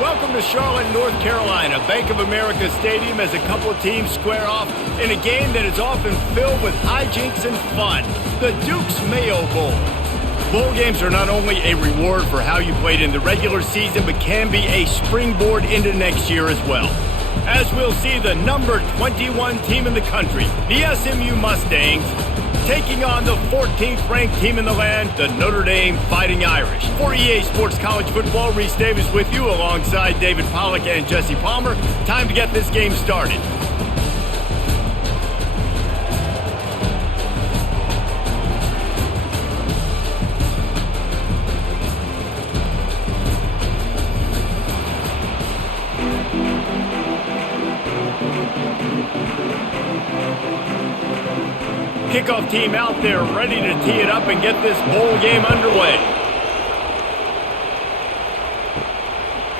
Welcome to Charlotte, North Carolina, Bank of America Stadium, as a couple of teams square off in a game that is often filled with hijinks and fun. The Duke's Mayo Bowl. Bowl games are not only a reward for how you played in the regular season, but can be a springboard into next year as well. As we'll see the number 21 team in the country, the SMU Mustangs, taking on the 14th ranked team in the land, the Notre Dame Fighting Irish. For EA Sports College Football, Reese Davis with you alongside David Pollack and Jesse Palmer. Time to get this game started. Kickoff team out there ready to tee it up and get this bowl game underway.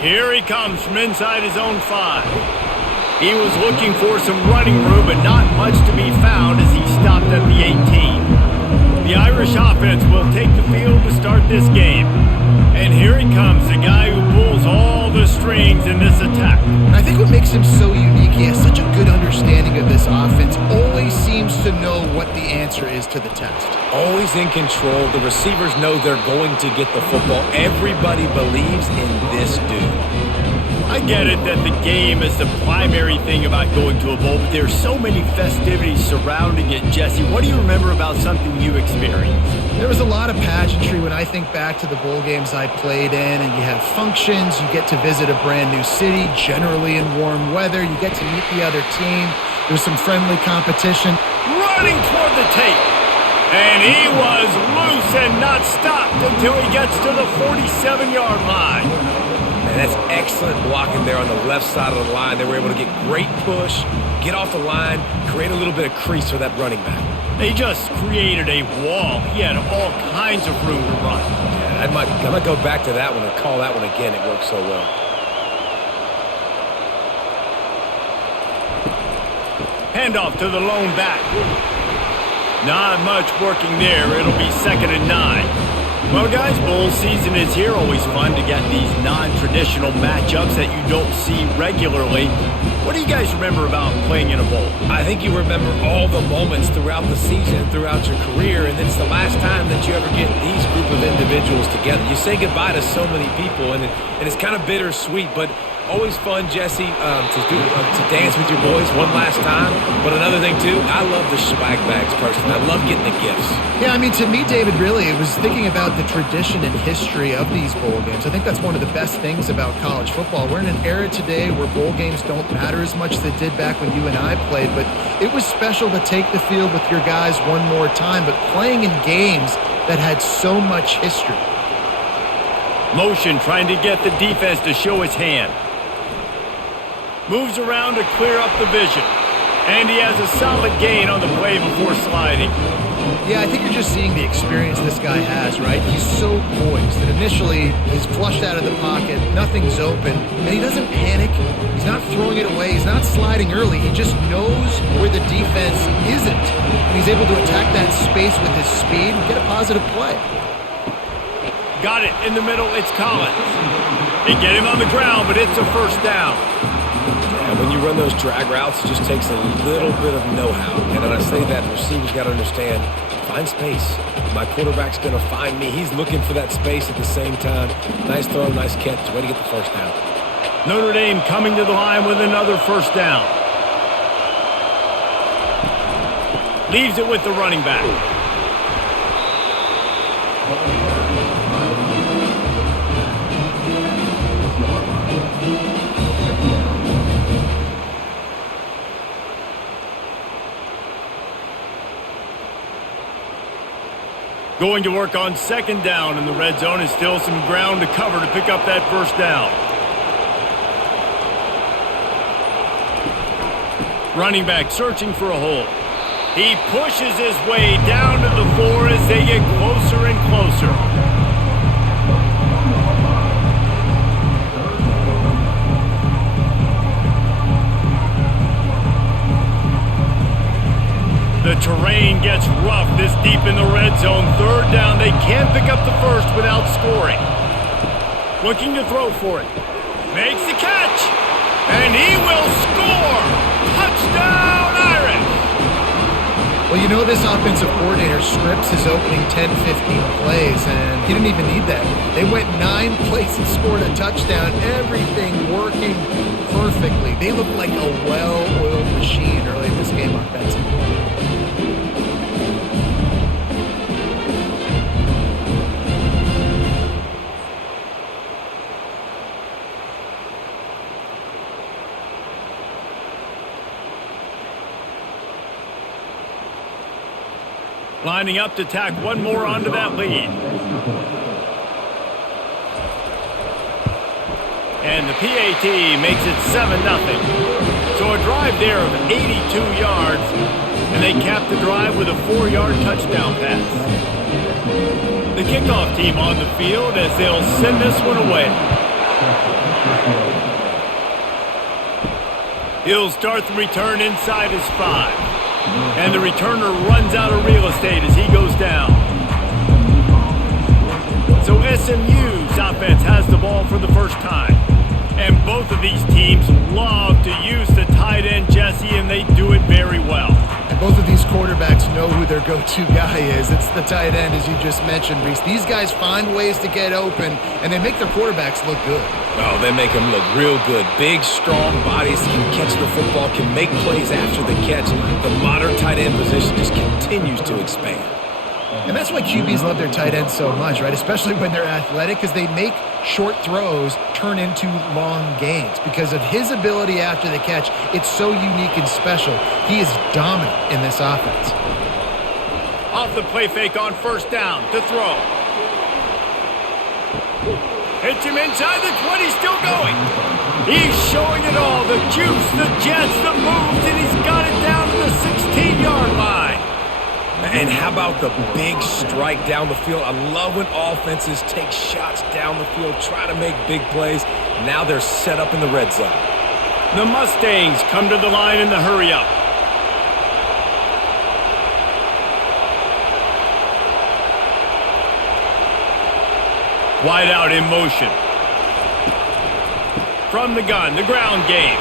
Here he comes from inside his own 5. He was looking for some running room, but not much to be found as he stopped at the 18. The Irish offense will take the field to start this game. And here he comes, the guy who pulls all the strings in this attack. I think what makes him so unique, he has such a good understanding of this offense, always seems to know what the answer is to the test. Always in control. The receivers know they're going to get the football. Everybody believes in this dude. I get it that the game is the primary thing about going to a bowl, but there's so many festivities surrounding it. Jesse, what do you remember about something you experienced? There was a lot of pageantry when I think back to the bowl games I played in, and you have functions, you get to visit a brand new city, generally in warm weather, you get to meet the other team, there's some friendly competition. Running toward the tape, and he was loose and not stopped until he gets to the 47-yard line. And that's excellent blocking there on the left side of the line. They were able to get great push, get off the line, create a little bit of crease for that running back. They just created a wall. He had all kinds of room to run. Yeah, I might go back to that one and call that one again. It worked so well. Handoff to the lone back. Not much working there. It'll be 2nd and 9. Well, guys, bowl season is here. Always fun to get these non-traditional matchups that you don't see regularly. What do you guys remember about playing in a bowl? I think you remember all the moments throughout the season, throughout your career, and it's the last time that you ever get these group of individuals together. You say goodbye to so many people, and it's kind of bittersweet, but always fun, Jesse, to dance with your boys one last time. But another thing, too, I love the swag bags personally. I love getting the gifts. Yeah, I mean, to me, David, really, it was thinking about the tradition and history of these bowl games. I think that's one of the best things about college football. We're in an era today where bowl games don't matter as much as they did back when you and I played, but it was special to take the field with your guys one more time, but playing in games that had so much history. Motion, trying to get the defense to show his hand. Moves around to clear up the vision. And he has a solid gain on the play before sliding. Yeah, I think you're just seeing the experience this guy has, right? He's so poised that initially he's flushed out of the pocket, nothing's open, and he doesn't panic. He's not throwing it away. He's not sliding early. He just knows where the defense isn't. And he's able to attack that space with his speed and get a positive play. Got it in the middle. It's Collins. They get him on the ground, but it's a first down. And when you run those drag routes, it just takes a little bit of know-how. And when I say that, the receiver's got to understand, find space. My quarterback's going to find me. He's looking for that space at the same time. Nice throw, nice catch. Way to get the first down. Notre Dame coming to the line with another first down. Leaves it with the running back. Going to work on 2nd down in the red zone, and still some ground to cover to pick up that first down. Running back searching for a hole. He pushes his way down to the 4 as they get closer and closer. The terrain gets rough this deep in the red zone. 3rd down. They can't pick up the first without scoring. Looking to throw for it. Makes the catch. And he will score. Touchdown, Irish. Well, you know this offensive coordinator scripts his opening 10, 15 plays, and he didn't even need that. They went 9 plays and scored a touchdown, everything working perfectly. They looked like a well-oiled machine early in this game offensively. Lining up to tack one more onto that lead. And the PAT makes it 7-0. So a drive there of 82 yards, and they cap the drive with a 4-yard touchdown pass. The kickoff team on the field as they'll send this one away. He'll start the return inside his 5. And the returner runs out of real estate as he goes down. So SMU's offense has the ball for the first time. And both of these teams love to use the tight end, Jesse, and they do it very well. And both of these quarterbacks know who their go-to guy is. It's the tight end, as you just mentioned, Reese. These guys find ways to get open, and they make their quarterbacks look good. Oh, they make them look real good. Big, strong bodies can catch the football, can make plays after the catch. The modern tight end position just continues to expand. And that's why QBs love their tight ends so much, right? Especially when they're athletic, because they make short throws turn into long gains. Because of his ability after the catch, it's so unique and special. He is dominant in this offense. Off the play fake on first down to throw. Hits him inside the 20, still going. He's showing it all, the juice, the jets, the moves, and he's got it down to the 16-yard line. And how about the big strike down the field? I love when offenses take shots down the field, try to make big plays. Now they're set up in the red zone. The Mustangs come to the line in the hurry-up. Wide out in motion. From the gun, the ground game.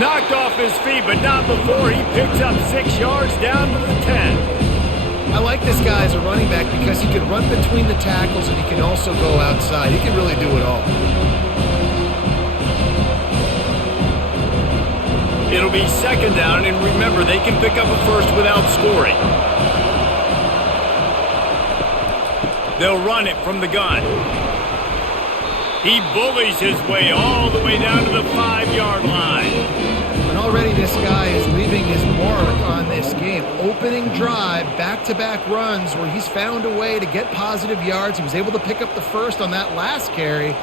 Knocked off his feet, but not before he picks up 6 yards down to the 10. I like this guy as a running back because he can run between the tackles and he can also go outside. He can really do it all. It'll be second down, and remember, they can pick up a first without scoring. They'll run it from the gun. He bullies his way all the way down to the 5-yard line. And already this guy is leaving his mark on this game. Opening drive, back-to-back runs where he's found a way to get positive yards. He was able to pick up the first on that last carry.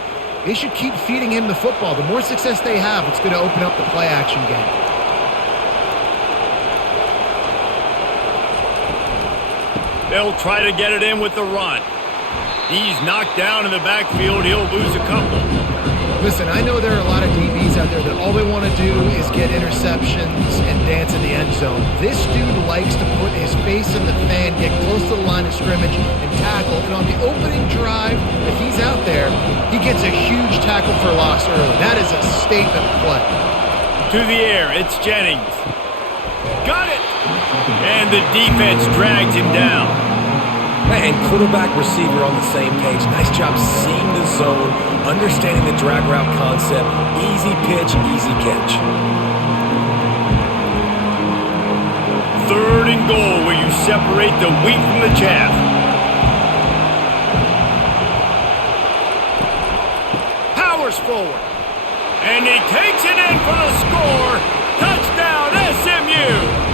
They should keep feeding him the football. The more success they have, it's going to open up the play-action game. They'll try to get it in with the run. He's knocked down in the backfield. He'll lose a couple. Listen, I know there are a lot of DBs out there that all they want to do is get interceptions and dance in the end zone. This dude likes to put his face in the fan, get close to the line of scrimmage, and tackle. And on the opening drive, if he's out there, he gets a huge tackle for loss early. That is a statement play. To the air, it's Jennings. Got it! And the defense drags him down. And quarterback, receiver on the same page. Nice job seeing the zone, understanding the drag route concept. Easy pitch, easy catch. 3rd and goal where you separate the wheat from the chaff. Powers forward. And he takes it in for the score. Touchdown, SMU!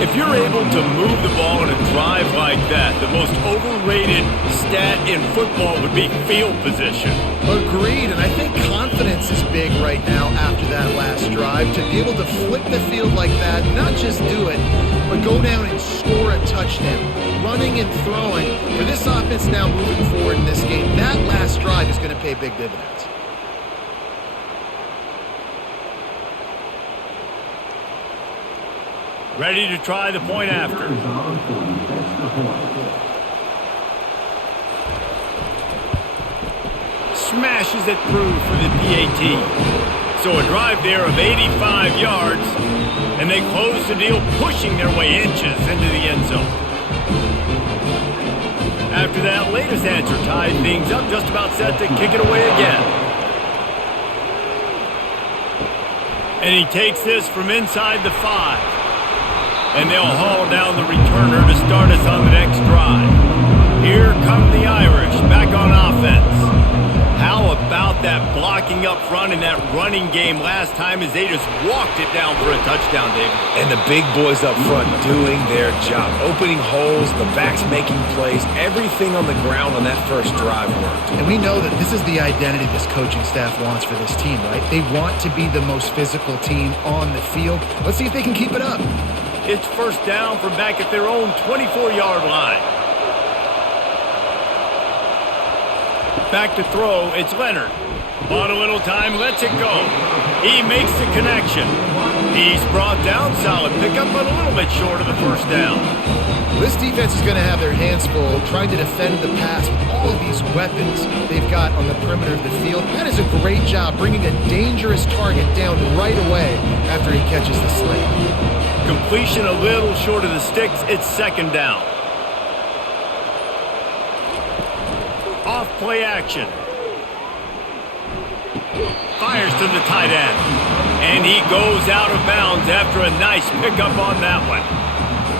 If you're able to move the ball in a drive like that, the most overrated stat in football would be field position. Agreed, and I think confidence is big right now after that last drive. To be able to flip the field like that, not just do it, but go down and score a touchdown. Running and throwing. For this offense now moving forward in this game, that last drive is going to pay big dividends. Ready to try the point after. smashes it through for the PAT. So a drive there of 85 yards, and they close the deal, pushing their way inches into the end zone. After that latest answer tied things up, just about set to kick it away again. And he takes this from inside the 5. And they'll haul down the returner to start us on the next drive. Here come the Irish, back on offense. How about that blocking up front in that running game last time as they just walked it down for a touchdown, David? And the big boys up front doing their job. Opening holes, the backs making plays, everything on the ground on that first drive worked. And we know that this is the identity this coaching staff wants for this team, right? They want to be the most physical team on the field. Let's see if they can keep it up. It's first down from back at their own 24-yard line. Back to throw, it's Leonard. Bought a little time, lets it go. He makes the connection. He's brought down, solid pickup, but a little bit short of the first down. This defense is going to have their hands full trying to defend the pass with all of these weapons they've got on the perimeter of the field. That is a great job bringing a dangerous target down right away after he catches the sling. Completion a little short of the sticks, it's second down. Off play action. Fires to the tight end. And he goes out of bounds after a nice pickup on that one.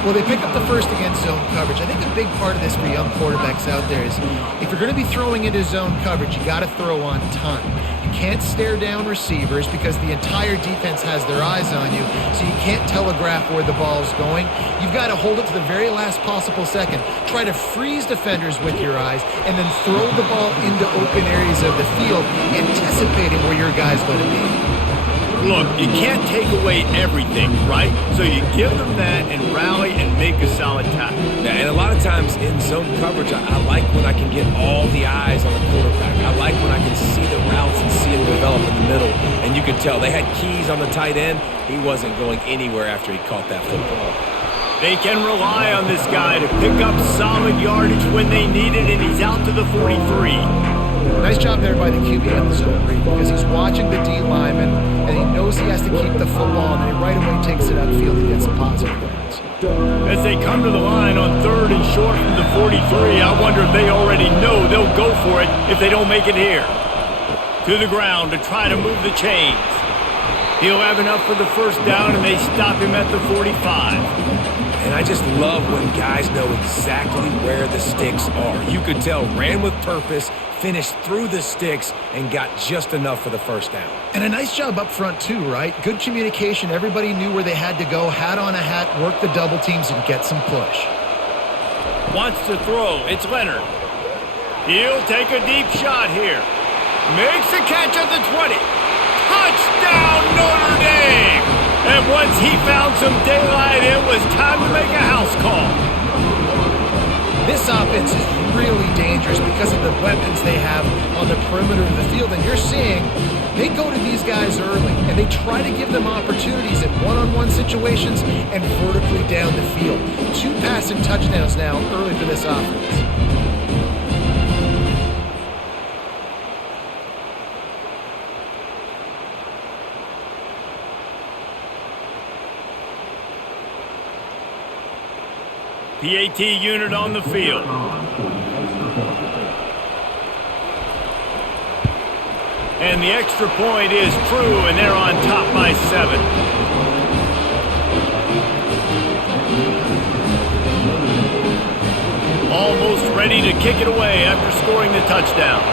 Well, they pick up the first against zone coverage. I think a big part of this for young quarterbacks out there is if you're going to be throwing into zone coverage, you got to throw on time. You can't stare down receivers because the entire defense has their eyes on you, so you can't telegraph where the ball's going. You've got to hold it to the very last possible second. Try to freeze defenders with your eyes and then throw the ball into open areas of the field, anticipating where your guy's going to be. Look, you can't take away everything, right? So you give them that and rally and make a solid tackle. Yeah, and a lot of times in zone coverage, I like when I can get all the eyes on the quarterback. I like when I can see the routes and see them develop in the middle. And you could tell they had keys on the tight end. He wasn't going anywhere after he caught that football. They can rely on this guy to pick up solid yardage when they need it, and he's out to the 43. Nice job there by the QB on the zone read because he's watching the D lineman and he knows he has to keep the football and he right away takes it upfield and gets some positive yards. As they come to the line on third and short from the 43, I wonder if they already know they'll go for it if they don't make it here. To the ground to try to move the chains. He'll have enough for the first down and they stop him at the 45. And I just love when guys know exactly where the sticks are. You could tell ran with purpose, finished through the sticks, and got just enough for the first down. And a nice job up front too, right? Good communication. Everybody knew where they had to go, hat on a hat, work the double teams, and get some push. Wants to throw. It's Leonard. He'll take a deep shot here. Makes the catch at the 20. Touchdown, Notre Dame! And once he found some daylight, it was time to make a house call. This offense is really dangerous because of the weapons they have on the perimeter of the field. And you're seeing they go to these guys early, and they try to give them opportunities in one-on-one situations and vertically down the field. 2 passing touchdowns now early for this offense. PAT unit on the field. And the extra point is true, and they're on top by 7. Almost ready to kick it away after scoring the touchdown.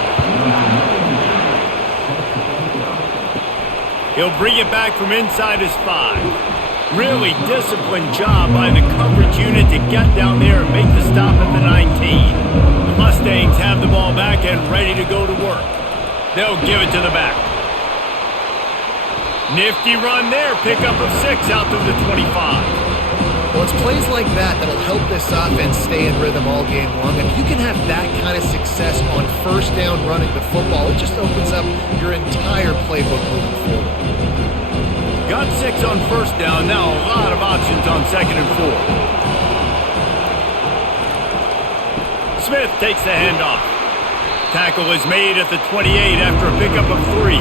He'll bring it back from inside his 5. Really disciplined job by the coverage unit to get down there and make the stop at the 19. The Mustangs have the ball back and ready to go to work. They'll give it to the back. Nifty run there, pickup of 6 out to the 25. Well, it's plays like that that'll help this offense stay in rhythm all game long. If you can have that kind of success on first down running the football, it just opens up your entire playbook moving forward. Got 6 on first down, now a lot of options on second and 4. Smith takes the handoff. Tackle is made at the 28 after a pickup of 3.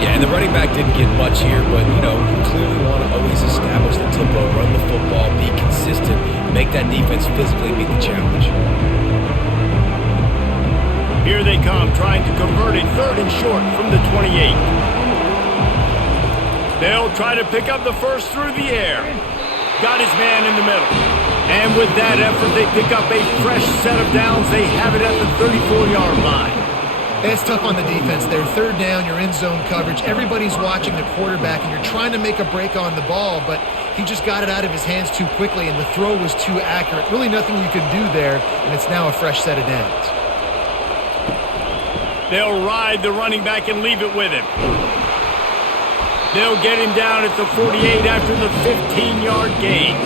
Yeah, and the running back didn't get much here, but, you clearly want to always establish the tempo, run the football, be consistent, make that defense physically meet the challenge. Here they come, trying to convert it 3rd and short from the 28. They'll try to pick up the first through the air. Got his man in the middle. And with that effort, they pick up a fresh set of downs. They have it at the 34-yard line. It's tough on the defense there. 3rd down, you're in zone coverage. Everybody's watching the quarterback, and you're trying to make a break on the ball, but he just got it out of his hands too quickly, and the throw was too accurate. Really nothing you could do there, and it's now a fresh set of downs. They'll ride the running back and leave it with him. They'll get him down at the 48 after the 15-yard gain.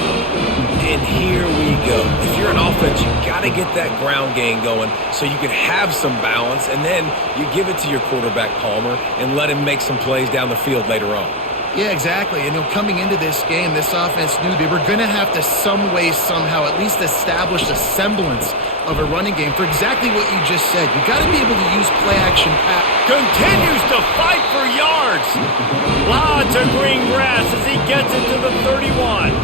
And here we go. If you're an offense, you got to get that ground game going so you can have some balance, and then you give it to your quarterback, Palmer, and let him make some plays down the field later on. Yeah, exactly. And coming into this game, this offense knew they were going to have to some way, somehow, at least establish a semblance of a running game for exactly what you just said. You got to be able to use play-action pass. Continues to fight for yards. Lots of green grass as he gets it to the 31.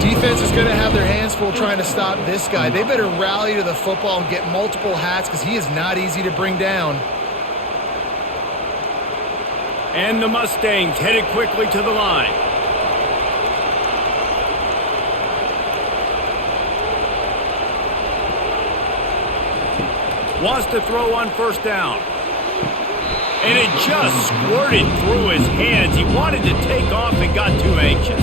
Defense is going to have their hands full trying to stop this guy. They better rally to the football and get multiple hats because he is not easy to bring down. And the Mustangs headed quickly to the line. Wants to throw on 1st down. And it just squirted through his hands. He wanted to take off and got too anxious.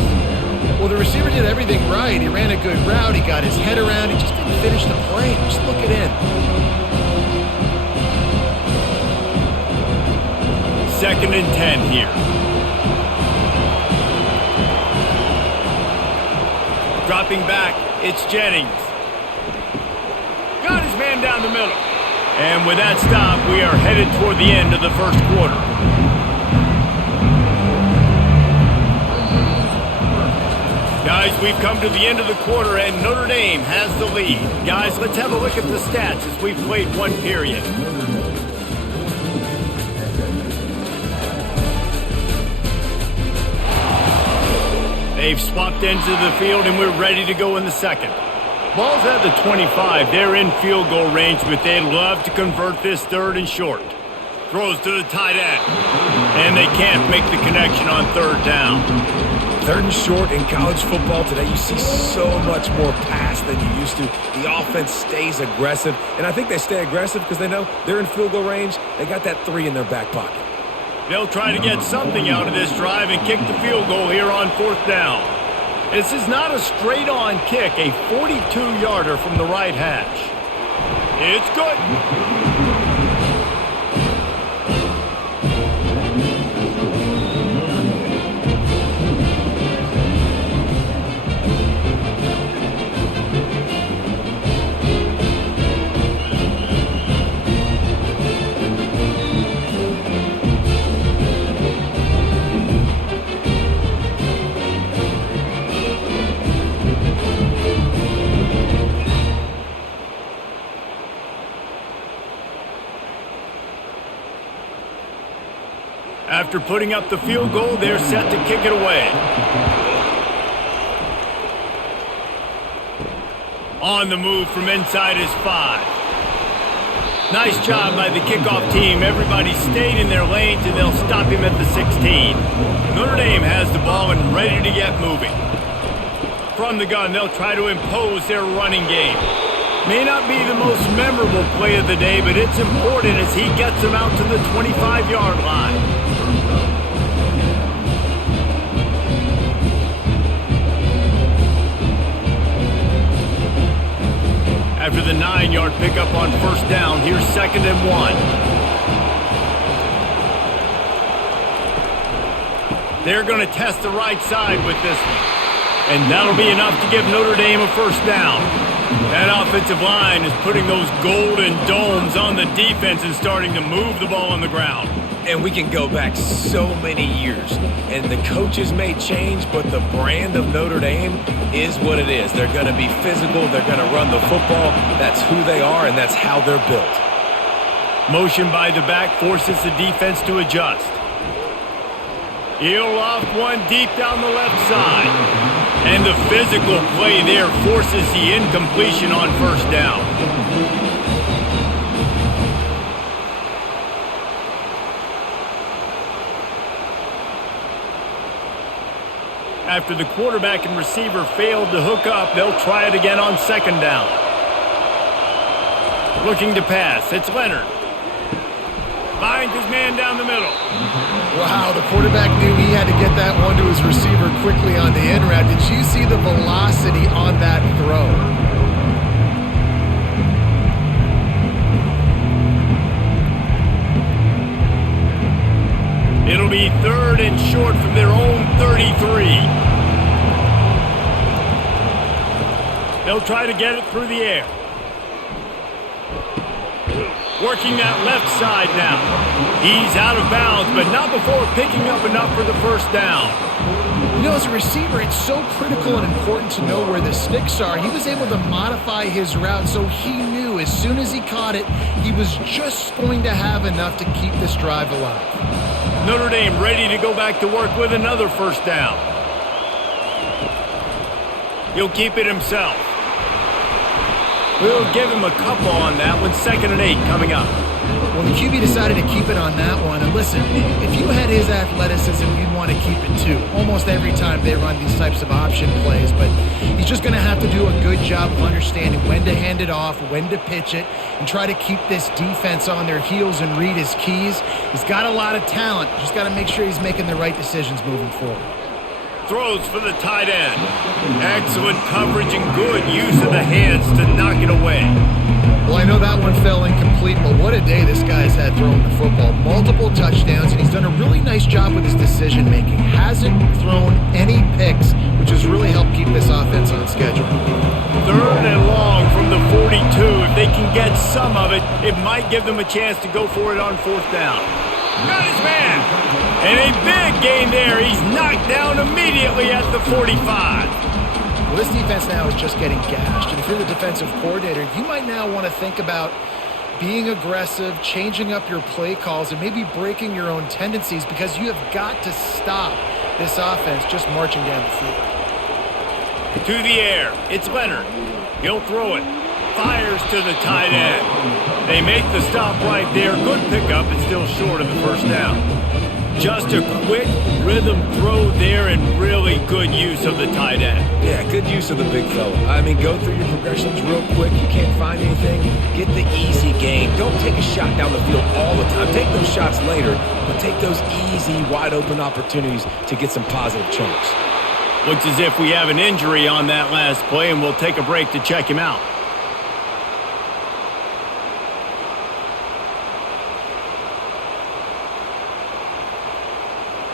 Well, the receiver did everything right. He ran a good route. He got his head around. He just didn't finish the play. Just look it in. 2nd and 10 here. Dropping back, it's Jennings. Got his man down the middle. And with that stop, we are headed toward the end of the 1st quarter. Guys, we've come to the end of the quarter, and Notre Dame has the lead. Guys, let's have a look at the stats as we've played 1 period. They've swapped ends of the field, and we're ready to go in the 2nd. Ball's at the 25. They're in field goal range, but they'd love to convert this 3rd and short. Throws to the tight end. And they can't make the connection on 3rd down. 3rd and short in college football today, you see so much more pass than you used to. The offense stays aggressive, and I think they stay aggressive because they know they're in field goal range. They got that 3 in their back pocket. They'll try to get something out of this drive and kick the field goal here on 4th down. This is not a straight-on kick, a 42-yarder from the right hash. It's good. After putting up the field goal, they're set to kick it away. On the move from inside his 5. Nice job by the kickoff team. Everybody stayed in their lanes, and they'll stop him at the 16. Notre Dame has the ball and ready to get moving. From the gun, they'll try to impose their running game. May not be the most memorable play of the day, but it's important as he gets them out to the 25-yard line. After the 9-yard pickup on 1st down, here's 2nd and 1. They're going to test the right side with this one. And that'll be enough to give Notre Dame a 1st down. That offensive line is putting those golden domes on the defense and starting to move the ball on the ground. And we can go back so many years, and the coaches may change, but the brand of Notre Dame is what it is. They're going to be physical. They're going to run the football. That's who they are, and that's how they're built. Motion by the back forces the defense to adjust. He'll off one deep down the left side. And the physical play there forces the incompletion on first down. After the quarterback and receiver failed to hook up, they'll try it again on second down. Looking to pass, it's Leonard. Finds his man down the middle. Wow, the quarterback knew he had to get that one to his receiver quickly on the in route. Did you see the velocity on that throw? It'll be 3rd and short from their own 33. They'll try to get it through the air. Working that left side now. He's out of bounds, but not before picking up enough for the first down. You know, as a receiver, it's so critical and important to know where the sticks are. He was able to modify his route, so he knew as soon as he caught it, he was just going to have enough to keep this drive alive. Notre Dame ready to go back to work with another first down. He'll keep it himself. We'll give him a couple on that one. 2nd and 8 coming up. Well, the QB decided to keep it on that one. And listen, if you had his athleticism, you'd want to keep it too. Almost every time they run these types of option plays. But he's just going to have to do a good job of understanding when to hand it off, when to pitch it, and try to keep this defense on their heels and read his keys. He's got a lot of talent. Just got to make sure he's making the right decisions moving forward. Throws for the tight end. Excellent coverage and good use of the hands to knock it away. Well, I know that one fell incomplete, but what a day this guy's had throwing the football. Multiple touchdowns, and he's done a really nice job with his decision-making. Hasn't thrown any picks, which has really helped keep this offense on schedule. 3rd and long from the 42. If they can get some of it, it might give them a chance to go for it on 4th down. Got his man. And a big gain there. He's knocked down immediately at the 45. Well, this defense now is just getting gashed. And if you're the defensive coordinator, you might now want to think about being aggressive, changing up your play calls, and maybe breaking your own tendencies because you have got to stop this offense just marching down the field. To the air. It's Leonard. He'll throw it. Fires to the tight end. They make the stop right there. Good pickup. It's still short of the first down. Just a quick rhythm throw there and really good use of the tight end. Yeah, good use of the big fella. I mean, go through your progressions real quick. You can't find anything. Get the easy gain. Don't take a shot down the field all the time. Take those shots later, but take those easy, wide-open opportunities to get some positive chunks. Looks as if we have an injury on that last play, and we'll take a break to check him out.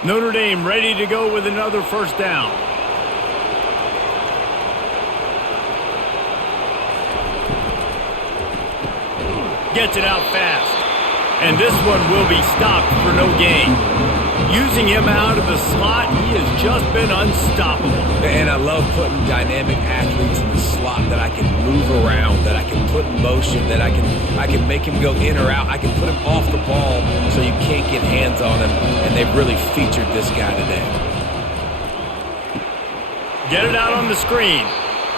Notre Dame ready to go with another first down. Gets it out fast. And this one will be stopped for no gain. Using him out of the slot, he has just been unstoppable. And I love putting dynamic athletes in the slot that I can move around, that I can put in motion, that I can make him go in or out. I can put him off the ball so you can't get hands on him, and they've really featured this guy today. Get it out on the screen.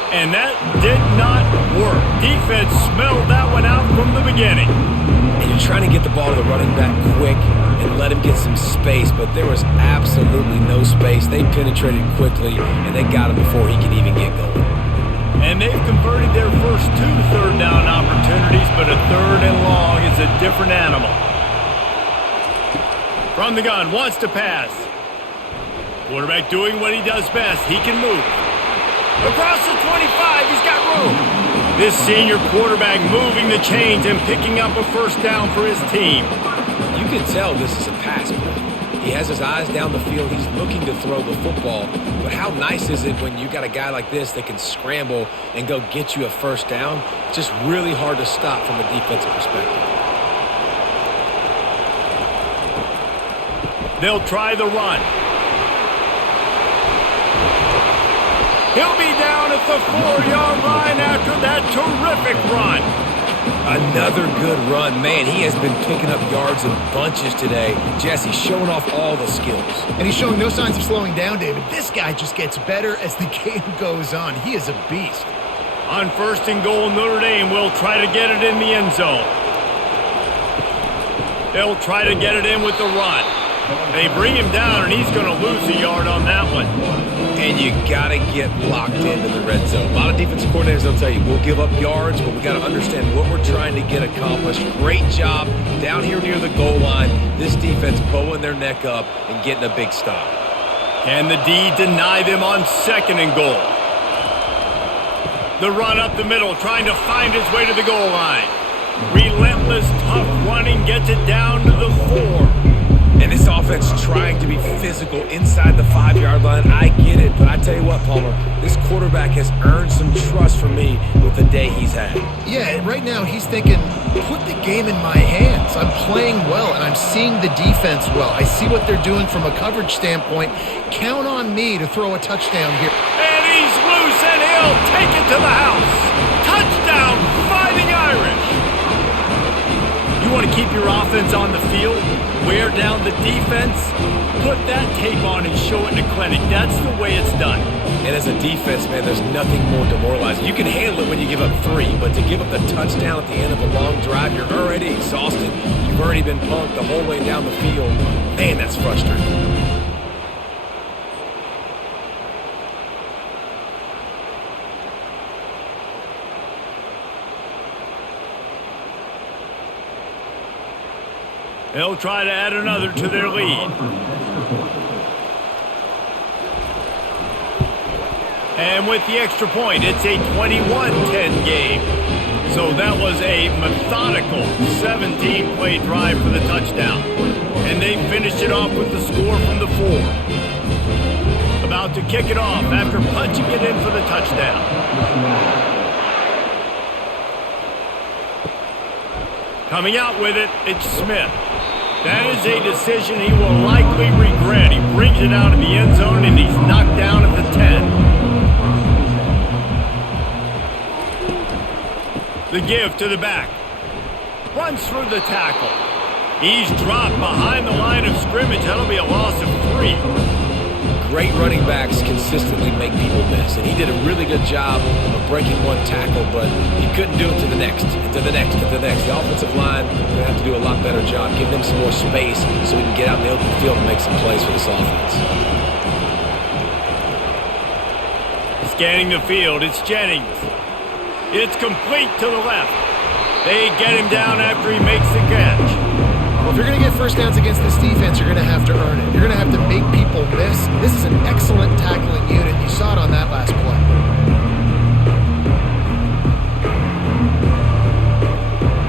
And that did not work. Defense smelled that one out from the beginning. And you're trying to get the ball to the running back quick and let him get some space, but there was absolutely no space. They penetrated quickly, and they got him before he could even get going. And they've converted their first 2 third down opportunities, but a 3rd and long is a different animal. From the gun, wants to pass. Quarterback doing what he does best. He can move. Across the 25, he's got room. This senior quarterback moving the chains and picking up a first down for his team. You can tell this is a pass play. He has his eyes down the field. He's looking to throw the football. But how nice is it when you got a guy like this that can scramble and go get you a first down? It's just really hard to stop from a defensive perspective. They'll try the run. He'll be down at the 4-yard line after that terrific run. Another good run. Man, he has been picking up yards in bunches today. Jesse showing off all the skills. And he's showing no signs of slowing down, David. This guy just gets better as the game goes on. He is a beast. On 1st and goal, Notre Dame will try to get it in the end zone. They'll try to get it in with the run. They bring him down, and he's going to lose a yard on that one. And you got to get locked into the red zone. A lot of defensive coordinators will tell you, we'll give up yards, but we got to understand what we're trying to get accomplished. Great job down here near the goal line. This defense bowing their neck up and getting a big stop. Can the D deny them on 2nd and goal? The run up the middle, trying to find his way to the goal line. Relentless, tough running, gets it down to the 4. And this offense trying to be physical inside the 5-yard line. I get it, but I tell you what, Palmer, this quarterback has earned some trust from me with the day he's had. Yeah, right now he's thinking, put the game in my hands. I'm playing well, and I'm seeing the defense well. I see what they're doing from a coverage standpoint. Count on me to throw a touchdown here. And he's loose, and he'll take it to the house. Touchdown, Fighting Irish. You want to keep your offense on the field, wear down the defense, put that tape on and show it in the clinic. That's the way it's done. And as a defense, man, there's nothing more demoralizing. You can handle it when you give up 3, but to give up the touchdown at the end of a long drive, you're already exhausted. You've already been punked the whole way down the field. Man, that's frustrating. They'll try to add another to their lead. And with the extra point, it's a 21-10 game. So that was a methodical 17-play drive for the touchdown. And they finished it off with the score from the 4. About to kick it off after punching it in for the touchdown. Coming out with it, it's Smith. That is a decision he will likely regret. He brings it out of the end zone, and he's knocked down at the 10. The give to the back. Runs through the tackle. He's dropped behind the line of scrimmage. That'll be a loss of 3. Great running backs consistently make people miss, and he did a really good job of breaking one tackle, but he couldn't do it to the next, and to the next, and to the next. The offensive line will have to do a lot better job, give them some more space so we can get out in the open field and make some plays for this offense. Scanning the field, it's Jennings. It's complete to the left. They get him down after he makes the catch. Well, if you're going to get first downs against this defense, you're going to have to earn it. You're going to have to make people miss. This is an excellent tackling unit. You saw it on that last play.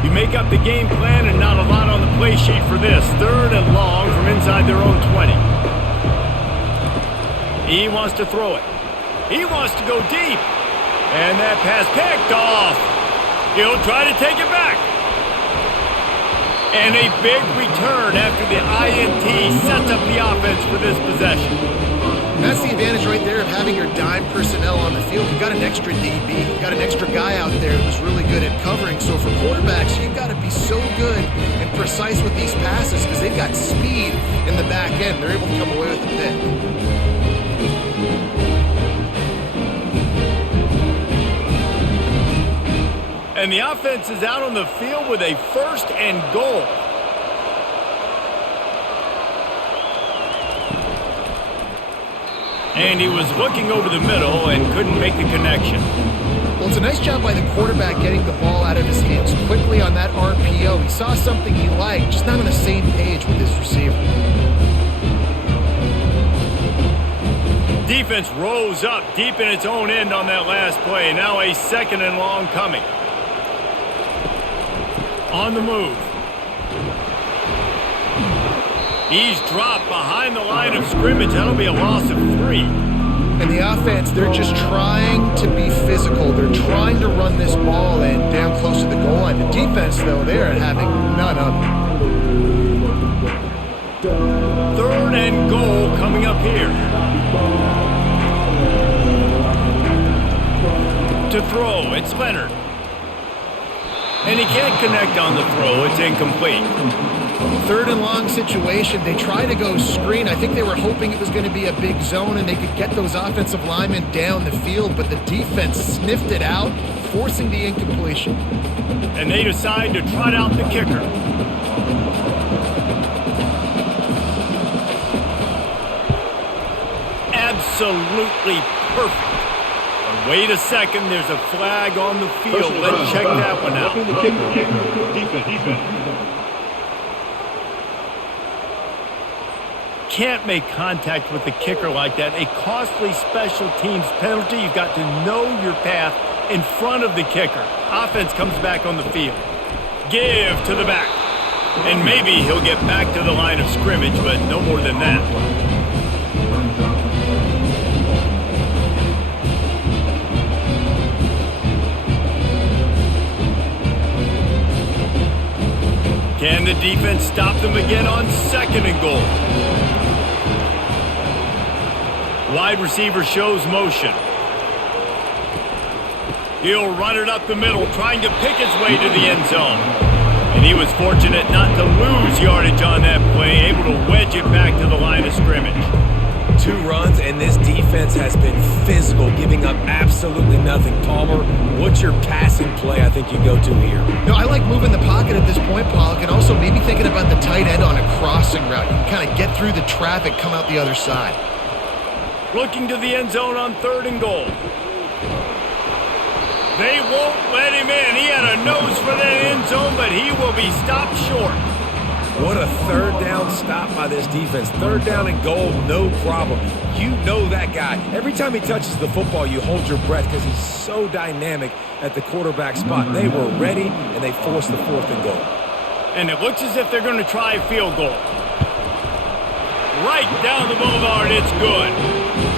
You make up the game plan and not a lot on the play sheet for this. 3rd and long from inside their own 20. He wants to throw it. He wants to go deep. And that pass picked off. He'll try to take it back. And a big return after the INT sets up the offense for this possession. That's the advantage right there of having your dime personnel on the field. You've got an extra DB. You've got an extra guy out there who's really good at covering. So for quarterbacks, you've got to be so good and precise with these passes because they've got speed in the back end. They're able to come away with the pick. And the offense is out on the field with a 1st and goal. And he was looking over the middle and couldn't make the connection. Well, it's a nice job by the quarterback getting the ball out of his hands quickly on that RPO. He saw something he liked, just not on the same page with his receiver. Defense rose up deep in its own end on that last play. Now a 2nd and long coming. On the move. He's dropped behind the line of scrimmage. That'll be a loss of 3. And the offense, they're just trying to be physical. They're trying to run this ball in down close to the goal line. The defense, though, they're having none of it. 3rd and goal coming up here. To throw, it's Leonard. And he can't connect on the throw. It's incomplete. Third and long situation. They try to go screen. I think they were hoping it was going to be a big zone and they could get those offensive linemen down the field, but the defense sniffed it out, forcing the incompletion. And they decide to trot out the kicker. Absolutely perfect. But wait a second, there's a flag on the field. Let's check that one out. Can't make contact with the kicker like that. A costly special teams penalty. You've got to know your path in front of the kicker. Offense comes back on the field. Give to the back. And maybe he'll get back to the line of scrimmage, but no more than that. Can the defense stop them again on 2nd and goal? Wide receiver shows motion. He'll run it up the middle, trying to pick his way to the end zone. And he was fortunate not to lose yardage on that play, able to wedge it back to the line of scrimmage. 2 runs, and this defense has been physical, giving up absolutely nothing. Palmer, what's your passing play I think you go to here? No, I like moving the pocket at this point, Pollock, and also maybe thinking about the tight end on a crossing route. You can kind of get through the traffic, come out the other side. Looking to the end zone on 3rd and goal. They won't let him in. He had a nose for that end zone, but he will be stopped short. What a 3rd down stop by this defense. 3rd down and goal, no problem. You know that guy. Every time he touches the football, you hold your breath because he's so dynamic at the quarterback spot. They were ready, and they forced the 4th and goal. And it looks as if they're going to try a field goal. Right down the boulevard, it's good.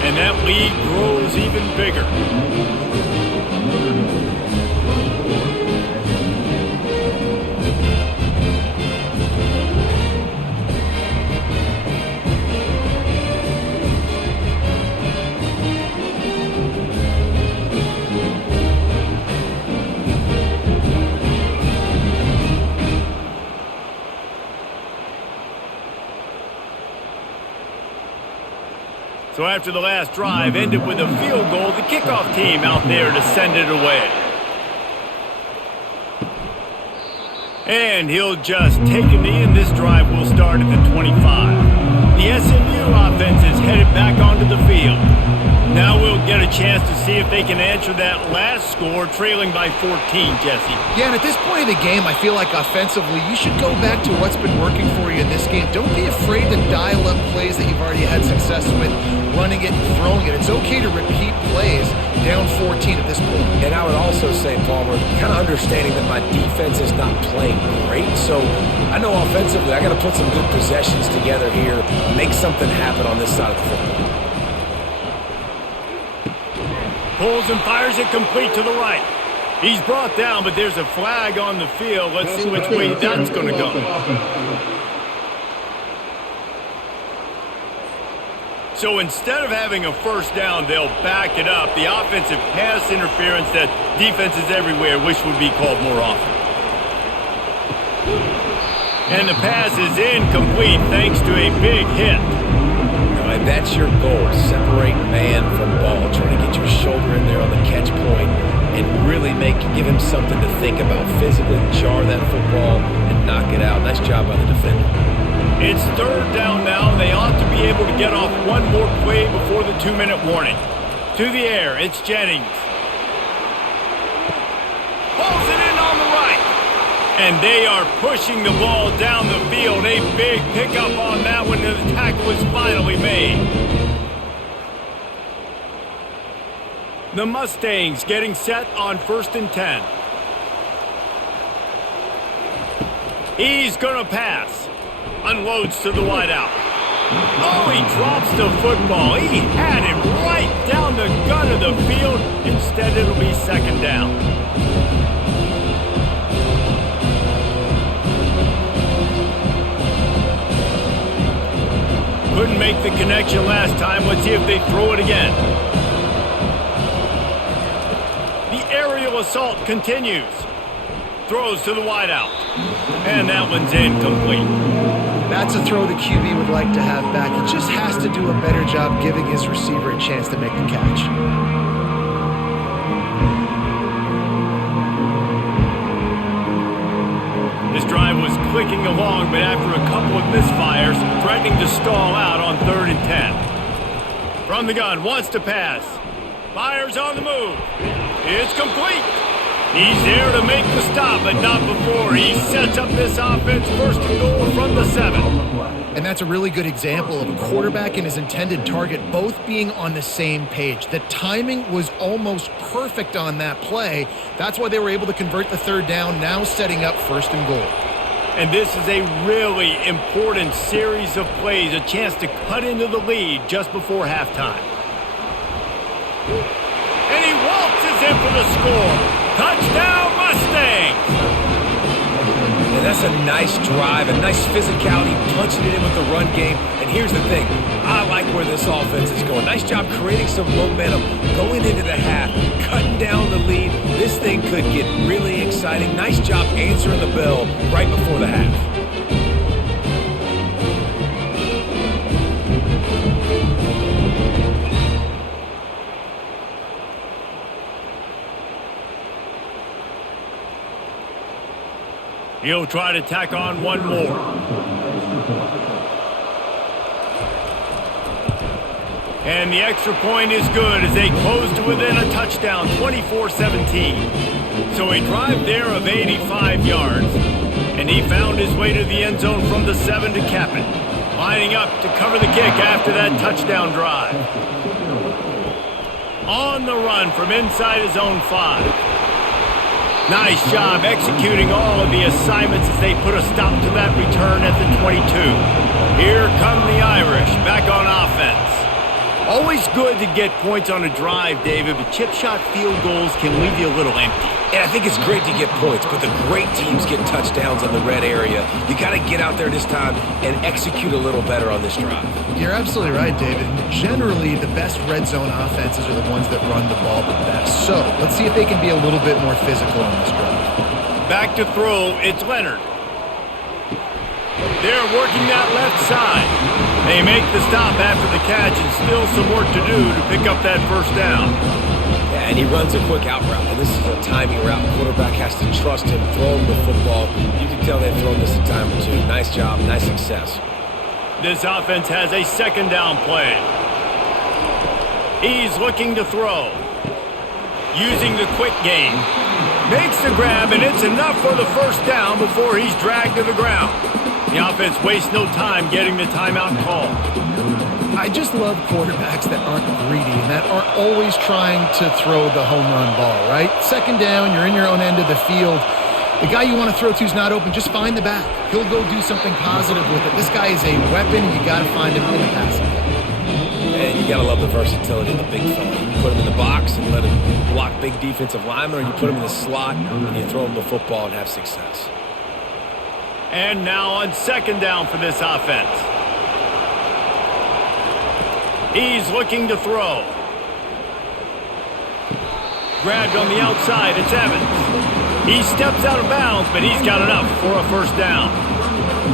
And that lead grows even bigger. So after the last drive ended with a field goal, the kickoff team out there to send it away. And he'll just take a knee, and this drive will start at the 25. The SMU offense is headed back onto the field. Now we'll get a chance to see if they can answer that last score, trailing by 14, Jesse. Yeah, and at this point of the game, I feel like offensively, you should go back to what's been working for you in this game. Don't be afraid to dial up plays that you've already had success with, running it and throwing it. It's okay to repeat plays down 14 at this point. And I would also say, Palmer, kind of understanding that my defense is not playing great. So I know offensively I got to put some good possessions together here, make something happen on this side of the football. Pulls and fires it complete to the right. He's brought down, but there's a flag on the field. Let's see which way that's going to go. So instead of having a first down, they'll back it up. The offensive pass interference that defenses everywhere wish would be called more often. And the pass is incomplete thanks to a big hit. And that's your goal, separate man from ball, trying to get your shoulder in there on the catch point and really give him something to think about, physically jar that football and knock it out. Nice job by the defender. It's 3rd down now, and they ought to be able to get off one more play before the 2-minute warning. To the air, it's Jennings. Pulls it in on the right. And they are pushing the ball down the field. A big pickup on that one, and the tackle is finally made. The Mustangs getting set on 1st and 10. He's going to pass. Unloads to the wideout. Oh, he drops the football. He had it right down the gut of the field. Instead, it'll be 2nd down. Couldn't make the connection last time. Let's see if they throw it again. The aerial assault continues. Throws to the wideout. And that one's incomplete. That's a throw the QB would like to have back. He just has to do a better job giving his receiver a chance to make the catch. This drive was clicking along, but after a couple of misfires, threatening to stall out on 3rd and 10. From the gun, wants to pass. Fires on the move. It's complete. He's there to make the stop, but not before he sets up this offense 1st and goal from the 7. And that's a really good example of a quarterback and his intended target both being on the same page. The timing was almost perfect on that play. That's why they were able to convert the 3rd down, now setting up 1st and goal. And this is a really important series of plays, a chance to cut into the lead just before halftime. And he waltzes in for the score. Touchdown, Mustangs! And that's a nice drive, a nice physicality, punching it in with the run game. And here's the thing. I like where this offense is going. Nice job creating some momentum, going into the half, cutting down the lead. This thing could get really exciting. Nice job answering the bell right before the half. He'll try to tack on one more. And the extra point is good as they close to within a touchdown, 24-17. So a drive there of 85 yards. And he found his way to the end zone from the 7 to cap it. Lining up to cover the kick after that touchdown drive. On the run from inside his own 5. Nice job executing all of the assignments as they put a stop to that return at the 22. Here come the Irish back on offense. Always good to get points on a drive, David, but chip shot field goals can leave you a little empty. And I think it's great to get points, but the great teams get touchdowns in the red area. You got to get out there this time and execute a little better on this drive. You're absolutely right, David. Generally, the best red zone offenses are the ones that run the ball the best. So let's see if they can be a little bit more physical on this drive. Back to throw, it's Leonard. They're working that left side. They make the stop after the catch and still some work to do to pick up that 1st down. Yeah, and he runs a quick out route. And this is a timing route. Quarterback has to trust him, throw him the football. You can tell they've thrown this a time or two. Nice job, nice success. This offense has a 2nd down play. He's looking to throw. Using the quick game. Makes the grab, and it's enough for the 1st down before he's dragged to the ground. The offense wastes no time getting the timeout call. I just love quarterbacks that aren't greedy and that aren't always trying to throw the home run ball, right? 2nd down, you're in your own end of the field. The guy you want to throw to is not open. Just find the back. He'll go do something positive with it. This guy is a weapon. You got to find him in the passing game. And you got to love the versatility of the big fella. You put him in the box and let him block big defensive linemen, or you put him in the slot and you throw him the football and have success. And now on 2nd down for this offense. He's looking to throw. Grabbed on the outside, it's Evans. He steps out of bounds, but he's got enough for a 1st down.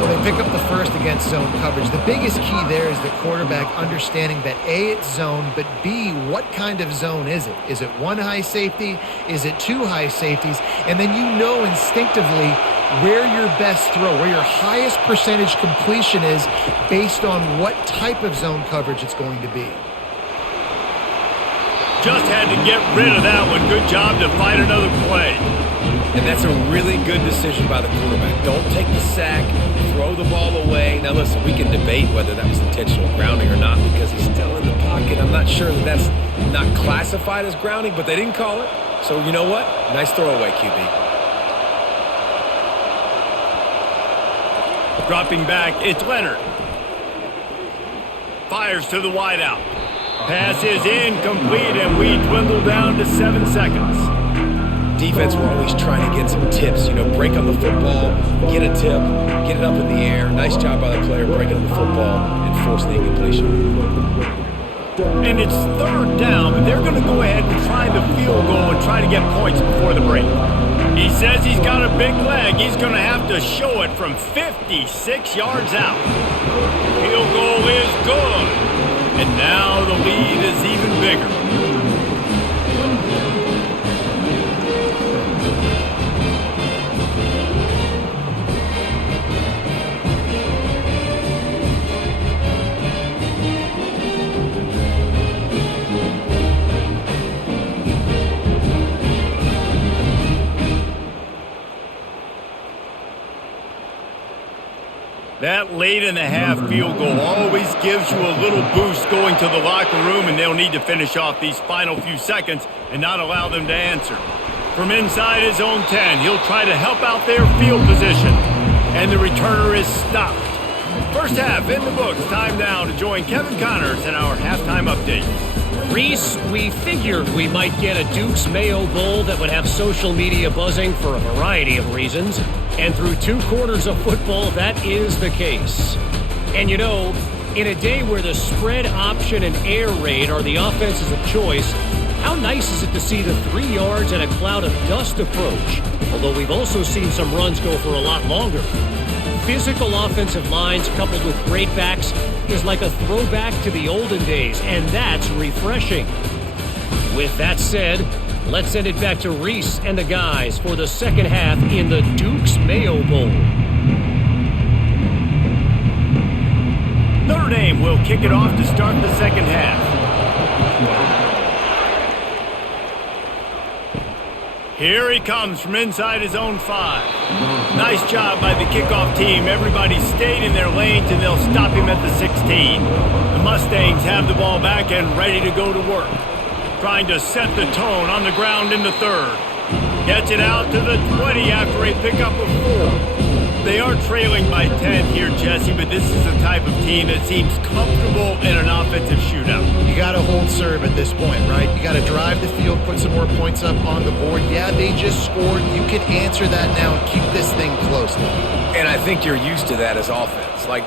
Well, they pick up the 1st against zone coverage. The biggest key there is the quarterback understanding that A, it's zone, but B, what kind of zone is it? Is it 1 high safety? Is it 2 high safeties? And then you know instinctively where your best throw, where your highest percentage completion is based on what type of zone coverage it's going to be. Just had to get rid of that one. Good job to fight another play. And that's a really good decision by the quarterback. Don't take the sack, throw the ball away. Now listen, we can debate whether that was intentional grounding or not because he's still in the pocket. I'm not sure that that's not classified as grounding, but they didn't call it. So you know what? Nice throwaway, QB. Dropping back, it's Leonard. Fires to the wideout. Pass is incomplete, and we dwindle down to 7 seconds. Defense, we're always trying to get some tips. You know, break on the football, get a tip, get it up in the air. Nice job by the player breaking on the football and forcing the incompletion. And it's 3rd down, but they're going to go ahead and try the field goal and try to get points before the break. He says he's got a big leg. He's going to have to show it from 56 yards out. Field goal is good. And now the lead is even bigger. That late-in-the-half field goal always gives you a little boost going to the locker room, and they'll need to finish off these final few seconds and not allow them to answer. From inside his own 10, he'll try to help out their field position, and the returner is stopped. First half in the books. Time now to join Kevin Connors in our halftime update. Reese, we figured we might get a Duke's Mayo Bowl that would have social media buzzing for a variety of reasons. And through 2 quarters of football, that is the case. And you know, in a day where the spread option and air raid are the offenses of choice, how nice is it to see the 3 yards and a cloud of dust approach? Although we've also seen some runs go for a lot longer. Physical offensive lines coupled with great backs is like a throwback to the olden days, and that's refreshing. With that said, let's send it back to Reese and the guys for the second half in the Duke's Mayo Bowl. Notre Dame will kick it off to start the second half. Here he comes from inside his own 5. Nice job by the kickoff team. Everybody stayed in their lanes, and they'll stop him at the 16. The Mustangs have the ball back and ready to go to work. Trying to set the tone on the ground in the 3rd. Gets it out to the 20 after a pickup of 4. They are trailing by 10 here, Jesse, but this is the type of team that seems comfortable in an offensive shootout. You got to hold serve at this point, right? You got to drive the field, put some more points up on the board. Yeah, they just scored. You can answer that now and keep this thing close. And I think you're used to that as offense. Like,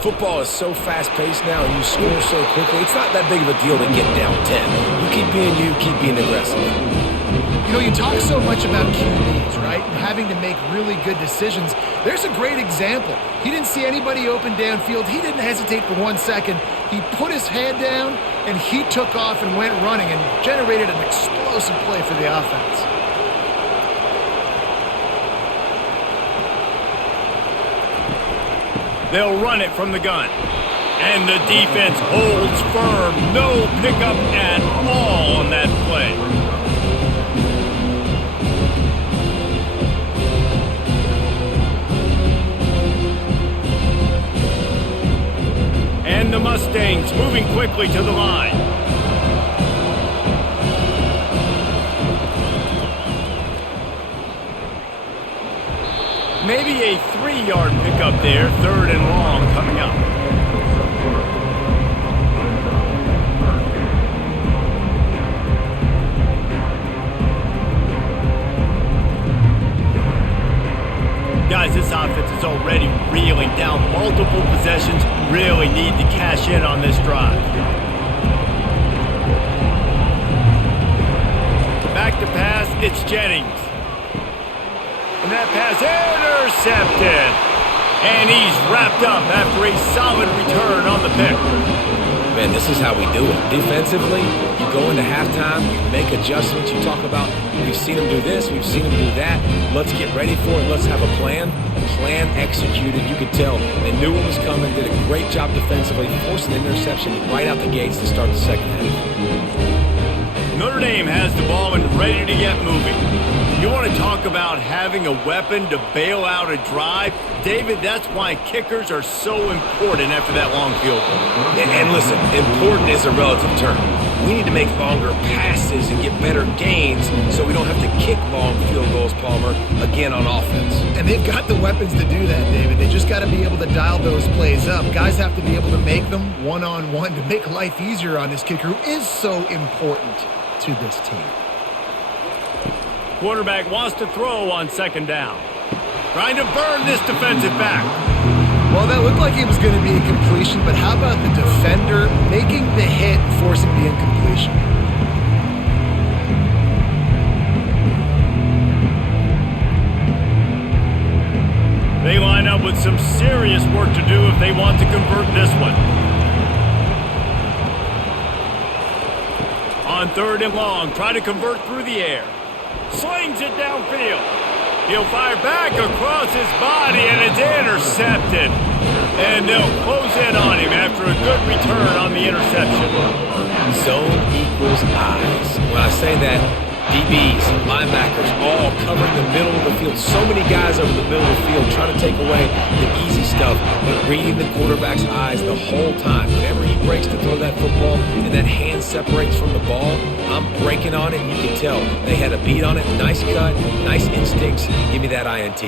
football is so fast-paced now, and you score so quickly. It's not that big of a deal to get down 10. You keep being aggressive. You know, you talk so much about QBs, right? And having to make really good decisions. There's a great example. He didn't see anybody open downfield. He didn't hesitate for 1 second. He put his head down, and he took off and went running and generated an explosive play for the offense. They'll run it from the gun. And the defense holds firm. No pickup at all on that play. And the Mustangs moving quickly to the line. Maybe a 3-yard pickup there, 3rd and long coming up. Guys, this offense is already reeling down multiple possessions. Really need to cash in on this drive. Back to pass, it's Jennings. And that pass intercepted. And he's wrapped up after a solid return on the pick. Man, this is how we do it. Defensively, you go into halftime, you make adjustments, you talk about, we've seen them do this, we've seen them do that. Let's get ready for it. Let's have a plan. Plan executed. You could tell they knew what was coming, did a great job defensively, forced an interception right out the gates to start the second half. Notre Dame has the ball and ready to get moving. You want to talk about having a weapon to bail out a drive? David, that's why kickers are so important after that long field goal. And listen, important is a relative term. We need to make longer passes and get better gains so we don't have to kick long field goals, Palmer, again on offense. And they've got the weapons to do that, David. They just got to be able to dial those plays up. Guys have to be able to make them one-on-one to make life easier on this kicker who is so important to this team. Quarterback wants to throw on 2nd down. Trying to burn this defensive back. Well, that looked like it was going to be a completion, but how about the defender making the hit and forcing the incompletion? with some serious work to do if they want to convert this one. On 3rd and long, try to convert through the air. Slings it downfield. He'll fire back across his body, and it's intercepted. And they'll close in on him after a good return on the interception. Zone equals eyes. When I say that, DBs, linebackers, all covering the middle of the field. So many guys over the middle of the field trying to take away the easy stuff, but reading the quarterback's eyes the whole time. Whenever he breaks to throw that football and that hand separates from the ball, I'm breaking on it, and you can tell they had a beat on it. Nice cut, nice instincts. Give me that INT.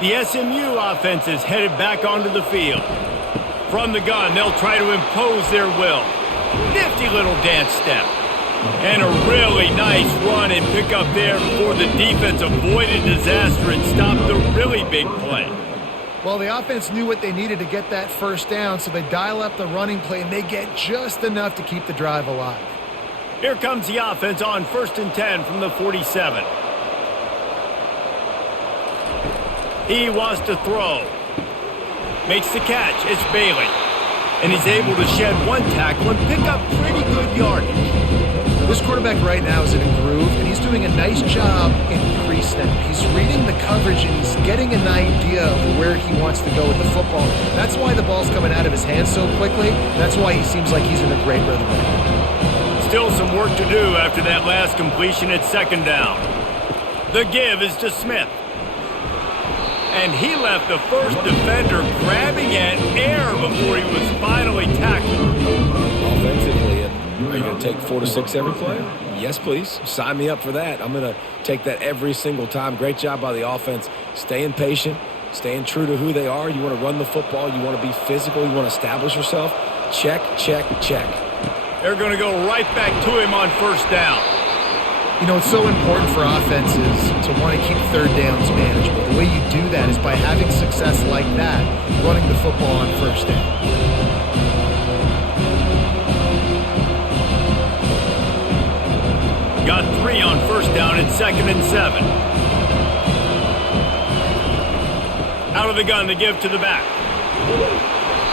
The SMU offense is headed back onto the field. From the gun, they'll try to impose their will. Nifty little dance step. And a really nice run and pick up there before the defense avoided disaster and stopped the really big play. Well, the offense knew what they needed to get that first down, so they dial up the running play, and they get just enough to keep the drive alive. Here comes the offense on 1st and 10 from the 47. He wants to throw. Makes the catch. It's Bailey. And he's able to shed one tackle and pick up pretty good yardage. This quarterback right now is in a groove, and he's doing a nice job in pre-snap. He's reading the coverage, and he's getting an idea of where he wants to go with the football. That's why the ball's coming out of his hands so quickly. That's why he seems like he's in a great rhythm right now. Still some work to do after that last completion at 2nd down. The give is to Smith. And he left the first defender grabbing at air before he was finally tackled. Offensively, are you going to take 4 to 6 every play? Yes, please. Sign me up for that. I'm going to take that every single time. Great job by the offense. Staying patient, staying true to who they are. You want to run the football. You want to be physical. You want to establish yourself. Check, check, check. They're going to go right back to him on 1st down. You know, it's so important for offenses to want to keep 3rd downs manageable. The way you do that is by having success like that, running the football on 1st down. Got 3 on 1st down and 2nd and 7. Out of the gun to give to the back.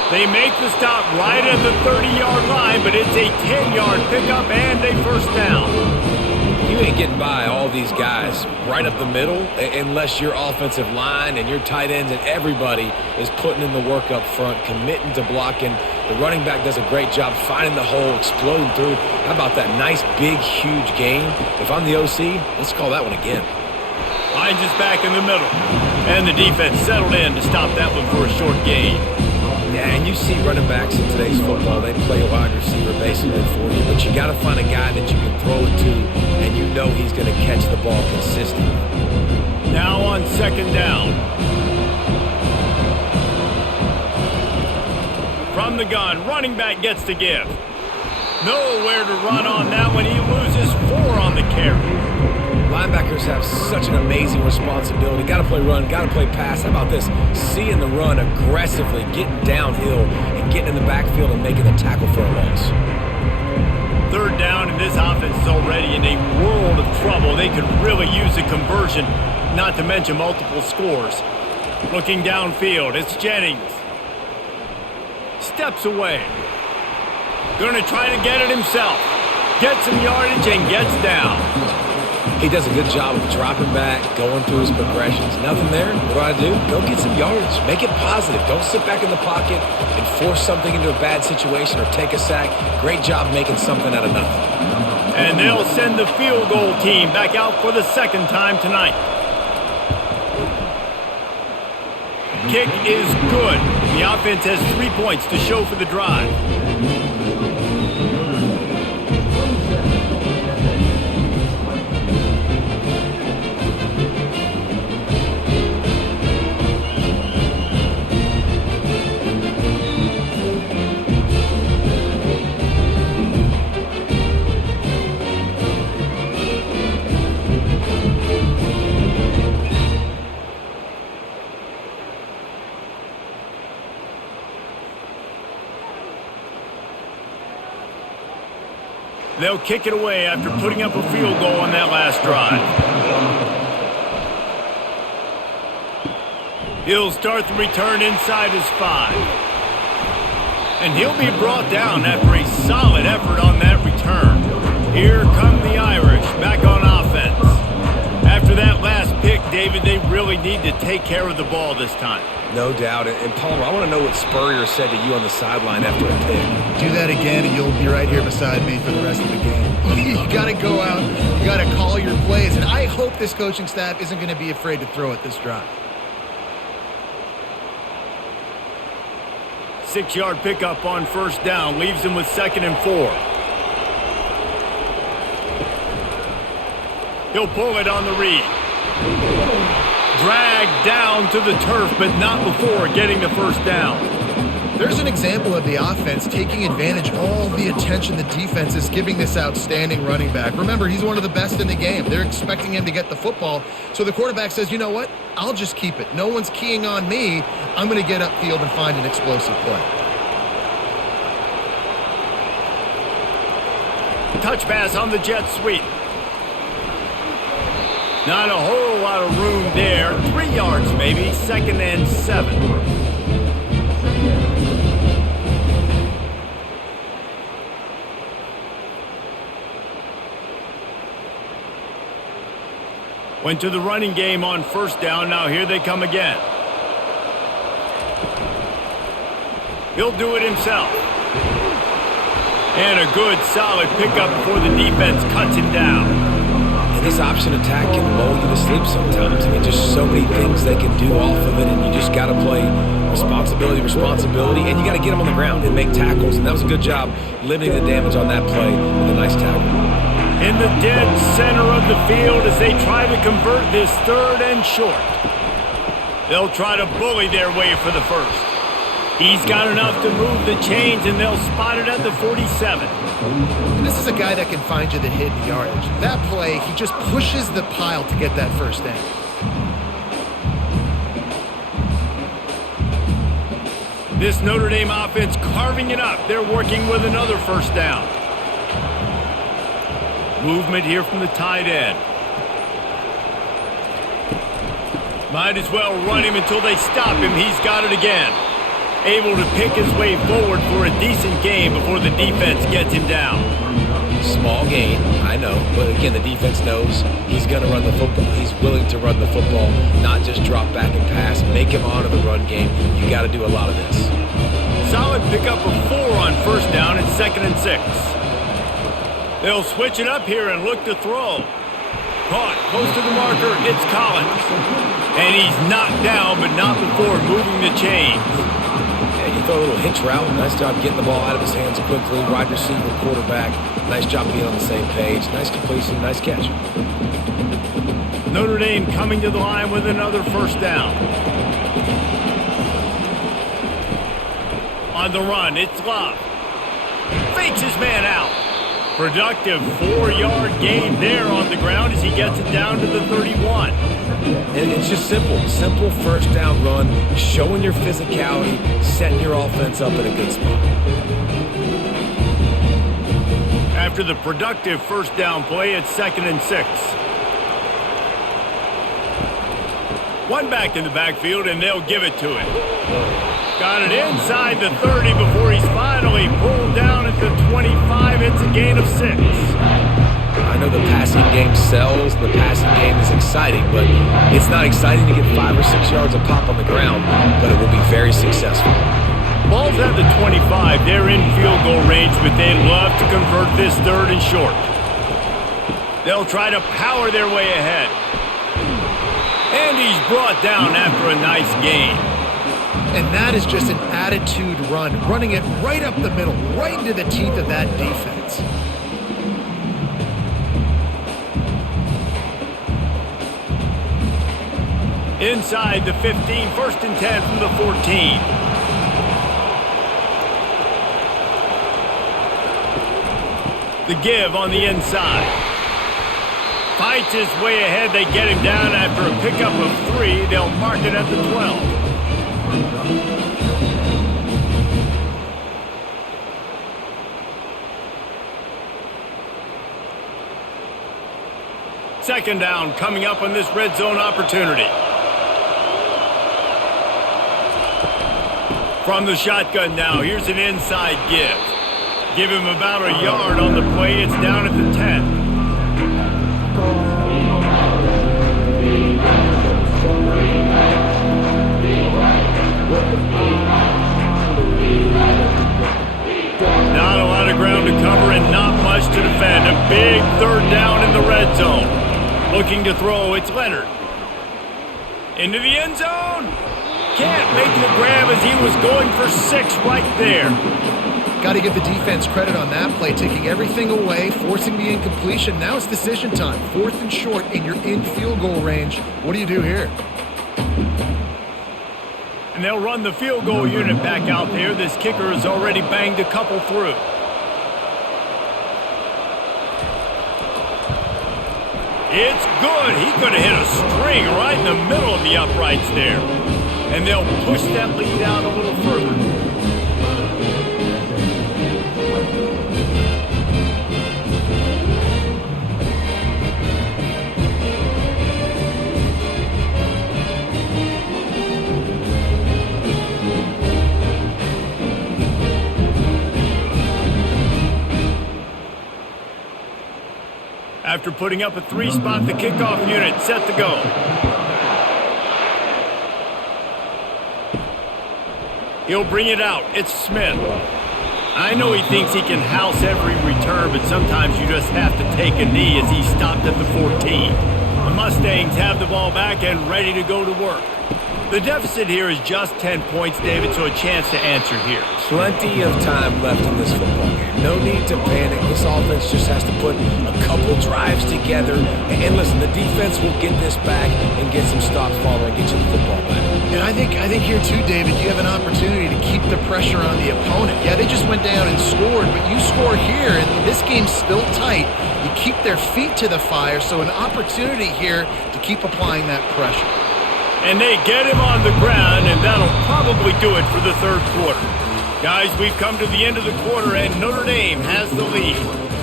They make the stop right at the 30-yard line, but it's a 10-yard pickup and a 1st down. You ain't getting by all these guys right up the middle unless your offensive line and your tight ends and everybody is putting in the work up front, committing to blocking. The running back does a great job finding the hole, exploding through. How about that nice, big, huge gain? If I'm the OC, let's call that one again. Hines is back in the middle, and the defense settled in to stop that one for a short gain. Yeah, and you see running backs in today's football, they play a wide receiver basically for you, but you got to find a guy that you can throw it to, and you know he's going to catch the ball consistently. Now on 2nd down. From the gun, running back gets to give. Nowhere to run on that one. He loses 4 on the carry. Linebackers have such an amazing responsibility. Got to play run, got to play pass. How about this? Seeing the run aggressively, getting downhill, and getting in the backfield and making the tackle for a loss. 3rd down, and this offense is already in a world of trouble. They could really use a conversion, not to mention multiple scores. Looking downfield, it's Jennings. Steps away. Going to try to get it himself. Gets some yardage and gets down. He does a good job of dropping back, going through his progressions. Nothing there. What do? Go get some yardage. Make it positive. Don't sit back in the pocket and force something into a bad situation or take a sack. Great job making something out of nothing. And they'll send the field goal team back out for the 2nd time tonight. Kick is good. The offense has 3 points to show for the drive. They'll kick it away after putting up a field goal on that last drive. He'll start the return inside his 5. And he'll be brought down after a solid effort on that return. Here come the Irish back on offense. After that last pick, David, they really need to take care of the ball this time. No doubt. And Palmer, I want to know what Spurrier said to you on the sideline after a pick. Do that again, and you'll be right here beside me for the rest of the game. You got to go out. You got to call your plays. And I hope this coaching staff isn't going to be afraid to throw at this drive. 6-yard pickup on first down. Leaves him with 2nd and 4. He'll pull it on the read. Dragged down to the turf, but not before getting the first down. There's an example of the offense taking advantage of all the attention the defense is giving this outstanding running back. Remember, he's one of the best in the game. They're expecting him to get the football. So the quarterback says, you know what? I'll just keep it. No one's keying on me. I'm going to get upfield and find an explosive play. Touch pass on the jet sweep. Not a whole lot of room there. 3 yards maybe. 2nd and 7. Went to the running game on first down. Now here they come again. He'll do it himself. And a good solid pickup before the defense cuts him down. And this option attack can lull you to sleep sometimes. I mean, just so many things they can do off of it, and you just got to play responsibility, and you got to get them on the ground and make tackles. And that was a good job limiting the damage on that play with a nice tackle. In the dead center of the field as they try to convert this 3rd and short. They'll try to bully their way for the first. He's got enough to move the chains, and they'll spot it at the 47. And this is a guy that can find you the hidden yardage. That play, he just pushes the pile to get that first down. This Notre Dame offense carving it up. They're working with another first down. Movement here from the tight end. Might as well run him until they stop him. He's got it again. Able to pick his way forward for a decent gain before the defense gets him down. Small gain, I know. But again, the defense knows he's going to run the football. He's willing to run the football, not just drop back and pass. Make him honor the run game. You got to do a lot of this. Solid pickup of 4 on first down and 2nd and 6. They'll switch it up here and look to throw. Caught close to the marker. It's Collins. And he's knocked down, but not before moving the chains. And you throw a little hitch route. Nice job getting the ball out of his hands quickly. Wide receiver, quarterback. Nice job being on the same page. Nice completion, nice catch. Notre Dame coming to the line with another first down. On the run, it's Love. Fakes his man out. Productive 4-yard gain there on the ground as he gets it down to the 31. And it's just simple. Simple first down run, showing your physicality, setting your offense up in a good spot. After the productive first down play, it's 2nd and 6. One back in the backfield, and they'll give it to him. Got it inside the 30 before he's finally pulled down at the 25. It's a gain of 6. I know the passing game sells. The passing game is exciting, but it's not exciting to get 5 or 6 yards a pop on the ground, but it will be very successful. Ball's at the 25. They're in field goal range, but they'd love to convert this 3rd and short. They'll try to power their way ahead. And he's brought down after a nice gain. And that is just an attitude run, running it right up the middle, right into the teeth of that defense. Inside the 15, 1st and 10 from the 14. The give on the inside. Fights his way ahead. They get him down after a pickup of 3. They'll mark it at the 12. Second down coming up on this red zone opportunity. From the shotgun now, here's an inside give. Give him about a yard on the play. It's down at the 10. Not a lot of ground to cover and not much to defend. A big third down in the red zone. Looking to throw, it's Leonard. Into the end zone. Can't make the grab as he was going for 6 right there. Got to give the defense credit on that play, taking everything away, forcing the incompletion. Now it's decision time. 4th and short, and you're in field goal range. What do you do here? And they'll run the field goal unit back out there. This kicker has already banged a couple through. It's good. He could have hit a string right in the middle of the uprights there. And they'll push that lead out a little further. After putting up a 3-spot, the kickoff unit set to go. He'll bring it out. It's Smith. I know he thinks he can house every return, but sometimes you just have to take a knee as he stopped at the 14. The Mustangs have the ball back and ready to go to work. The deficit here is just 10 points, David, so a chance to answer here. Plenty of time left in this football game. No need to panic. This offense just has to put a couple drives together. And listen, the defense will get this back and get some stops following, get you the football back. And I think here too, David, you have an opportunity to keep the pressure on the opponent. Yeah, they just went down and scored, but you score here, and this game's still tight. You keep their feet to the fire, so an opportunity here to keep applying that pressure. And they get him on the ground, and that'll probably do it for the third quarter. Guys, we've come to the end of the quarter, and Notre Dame has the lead.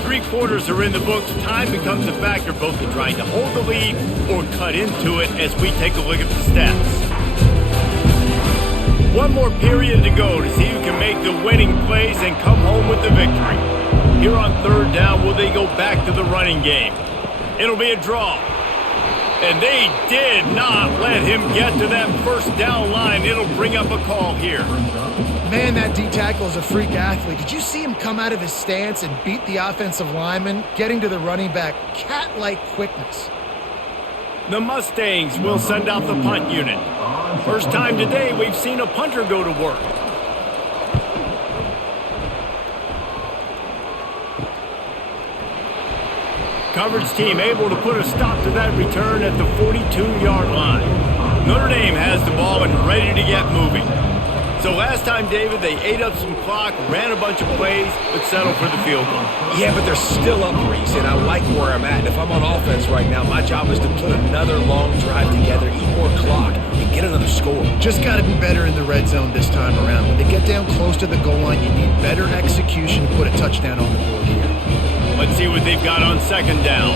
3 quarters are in the books. Time becomes a factor both in trying to hold the lead or cut into it as we take a look at the stats. 1 more period to go to see who can make the winning plays and come home with the victory. Here on 3rd down, will they go back to the running game? It'll be a draw. And they did not let him get to that 1st down line. It'll bring up a call here. Man, that D tackle is a freak athlete. Did you see him come out of his stance and beat the offensive lineman, getting to the running back? Cat-like quickness. The Mustangs will send out the punt unit. First time today we've seen a punter go to work. Coverage team able to put a stop to that return at the 42-yard line. Notre Dame has the ball and ready to get moving. So last time, David, they ate up some clock, ran a bunch of plays, but settled for the field goal. Yeah, but they're still up, Reese, and I like where I'm at. And if I'm on offense right now, my job is to put another long drive together, eat more clock, and get another score. Just got to be better in the red zone this time around. When they get down close to the goal line, you need better execution to put a touchdown on the board here. Let's see what they've got on 2nd down.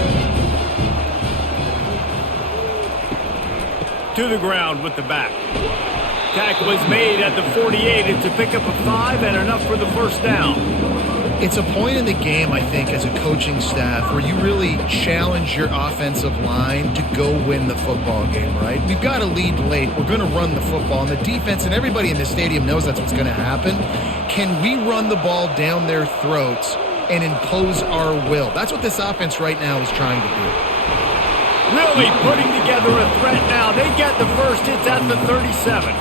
To the ground with the back. Tackle was made at the 48 and to pick up a 5 and enough for the 1st down. It's a point in the game, I think, as a coaching staff where you really challenge your offensive line to go win the football game, right? We've got a lead late. We're going to run the football, and the defense and everybody in the stadium knows that's what's going to happen. Can we run the ball down their throats and impose our will? That's what this offense right now is trying to do. Really putting together a threat now. They get the first. It's at the 37.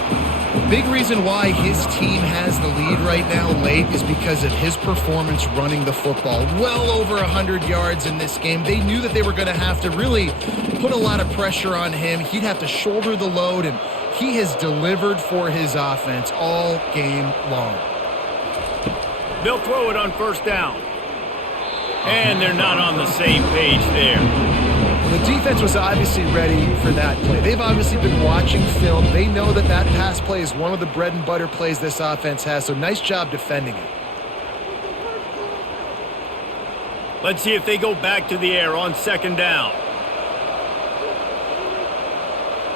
Big reason why his team has the lead right now late is because of his performance running the football. Well over 100 yards in this game. They knew that they were going to have to really put a lot of pressure on him. He'd have to shoulder the load, and he has delivered for his offense all game long. They'll throw it on 1st down. And they're not on the same page there. The defense was obviously ready for that play. They've obviously been watching film. They know that that pass play is one of the bread and butter plays this offense has, so nice job defending it. Let's see if they go back to the air on 2nd down.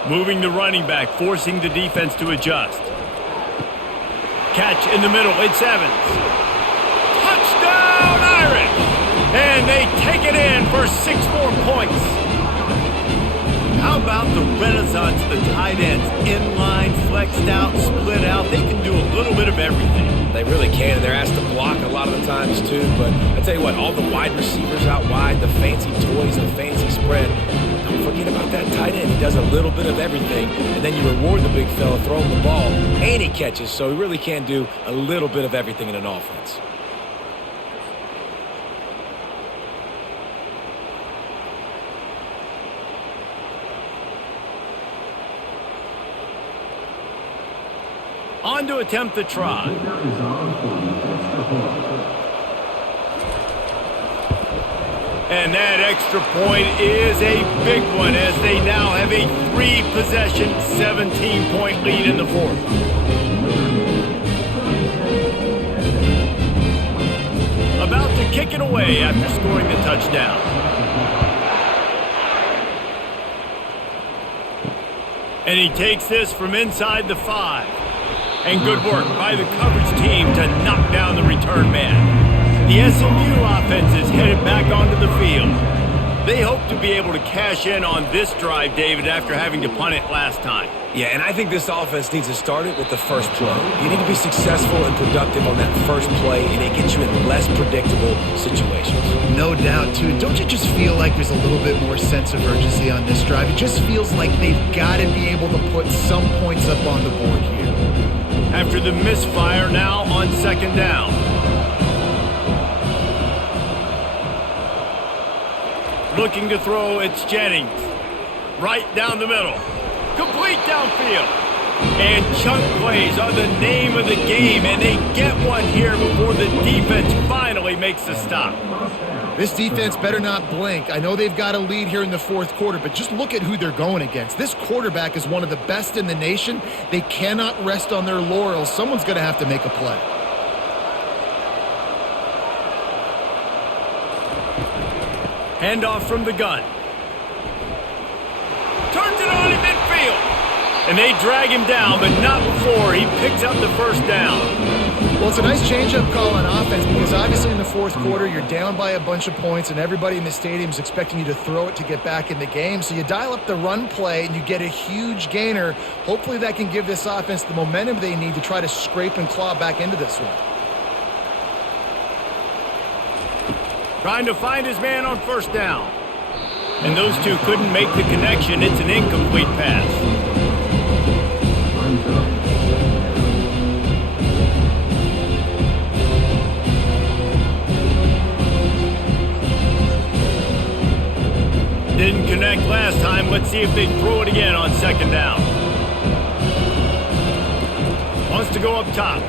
Moving the running back, forcing the defense to adjust. Catch in the middle. It's Evans. Touchdown, Irish! And they take it in for 6 more points. How about the renaissance of the tight ends? Inline, flexed out, split out. They can do a little bit of everything. They really can, and they're asked to block a lot of the times too. But I tell you what, all the wide receivers out wide, the fancy toys, the fancy spread, don't forget about that tight end. He does a little bit of everything, and then you reward the big fella throwing the ball, and he catches, so he really can do a little bit of everything in an offense. On to attempt the try. And that extra point is a big one as they now have a 3-possession, 17-point lead in the fourth. About to kick it away after scoring the touchdown. And he takes this from inside the 5. And good work by the coverage team to knock down the return man. The SMU offense is headed back onto the field. They hope to be able to cash in on this drive, David, after having to punt it last time. Yeah, and I think this offense needs to start it with the first play. You need to be successful and productive on that first play, and it gets you in less predictable situations. No doubt, too. Don't you just feel like there's a little bit more sense of urgency on this drive? It just feels like they've got to be able to put some points up on the board here. After the misfire, now on second down. Looking to throw, it's Jennings. Right down the middle. Complete downfield. And chunk plays are the name of the game, and they get one here before the defense finally makes the stop. This defense better not blink. I know they've got a lead here in the fourth quarter, but just look at who they're going against. This quarterback is one of the best in the nation. They cannot rest on their laurels. Someone's going to have to make a play. Handoff from the gun. Turns it on in midfield. And they drag him down, but not before he picks up the first down. Well, it's a nice change-up call on offense because obviously in the fourth quarter, you're down by a bunch of points and everybody in the stadium is expecting you to throw it to get back in the game. So you dial up the run play and you get a huge gainer. Hopefully that can give this offense the momentum they need to try to scrape and claw back into this one. Trying to find his man on first down. And those two couldn't make the connection. It's an incomplete pass. Didn't connect last time. Let's see if they throw it again on second down. Wants to go up top.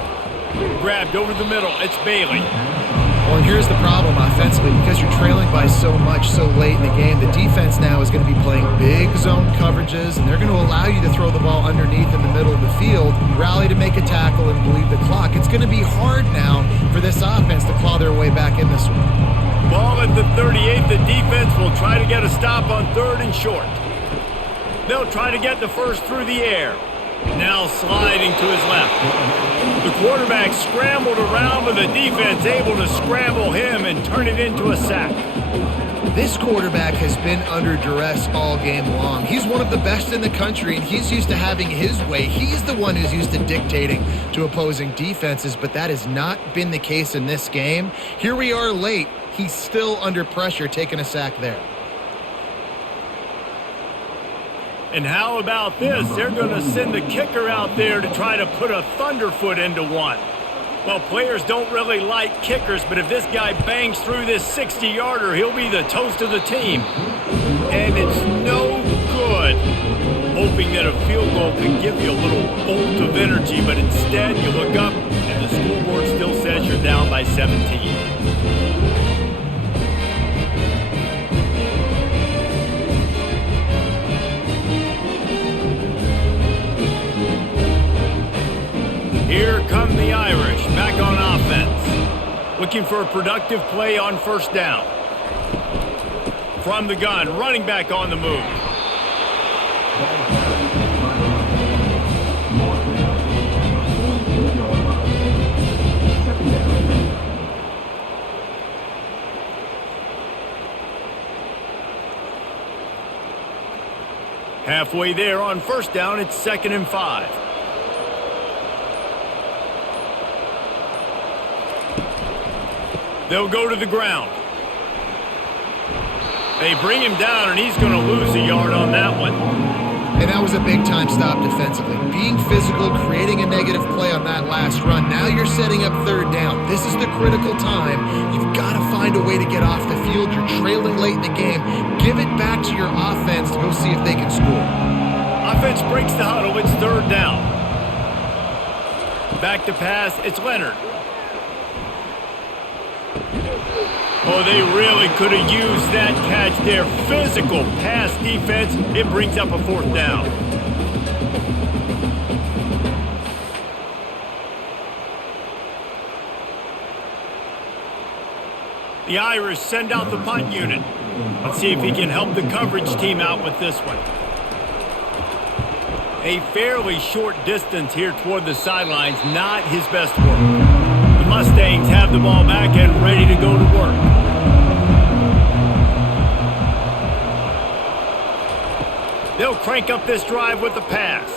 Grabbed over the middle. It's Bailey. Well, and here's the problem offensively. Because you're trailing by so much so late in the game, the defense now is going to be playing big zone coverages, and they're going to allow you to throw the ball underneath in the middle of the field, rally to make a tackle, and bleed the clock. It's going to be hard now for this offense to claw their way back in this one. Ball at the 38. The defense will try to get a stop on third and short. They'll try to get the first through the air. Now sliding to his left. The quarterback scrambled around, but the defense able to scramble him and turn it into a sack. This quarterback has been under duress all game long. He's one of the best in the country, and he's used to having his way. He's the one who's used to dictating to opposing defenses, but that has not been the case in this game. Here we are late. He's still under pressure, taking a sack there. And how about this? They're going to send the kicker out there to try to put a thunderfoot into one. Well, players don't really like kickers, but if this guy bangs through this 60-yarder, he'll be the toast of the team. And it's no good. Hoping that a field goal could give you a little bolt of energy, but instead you look up and the scoreboard still says you're down by 17. Here come the Irish, back on offense. Looking for a productive play on first down. From the gun, running back on the move. Halfway there on first down, it's 2nd and 5. They'll go to the ground. They bring him down, and he's going to lose a yard on that one. And that was a big-time stop defensively. Being physical, creating a negative play on that last run. Now you're setting up 3rd down. This is the critical time. You've got to find a way to get off the field. You're trailing late in the game. Give it back to your offense to go see if they can score. Offense breaks the huddle. It's 3rd down. Back to pass. It's Leonard. Oh, they really could have used that catch there. Physical pass defense. It brings up a 4th down. The Irish send out the punt unit. Let's see if he can help the coverage team out with this one. A fairly short distance here toward the sidelines. Not his best work. The Mustangs have the ball back and ready to go to work. They'll crank up this drive with the pass.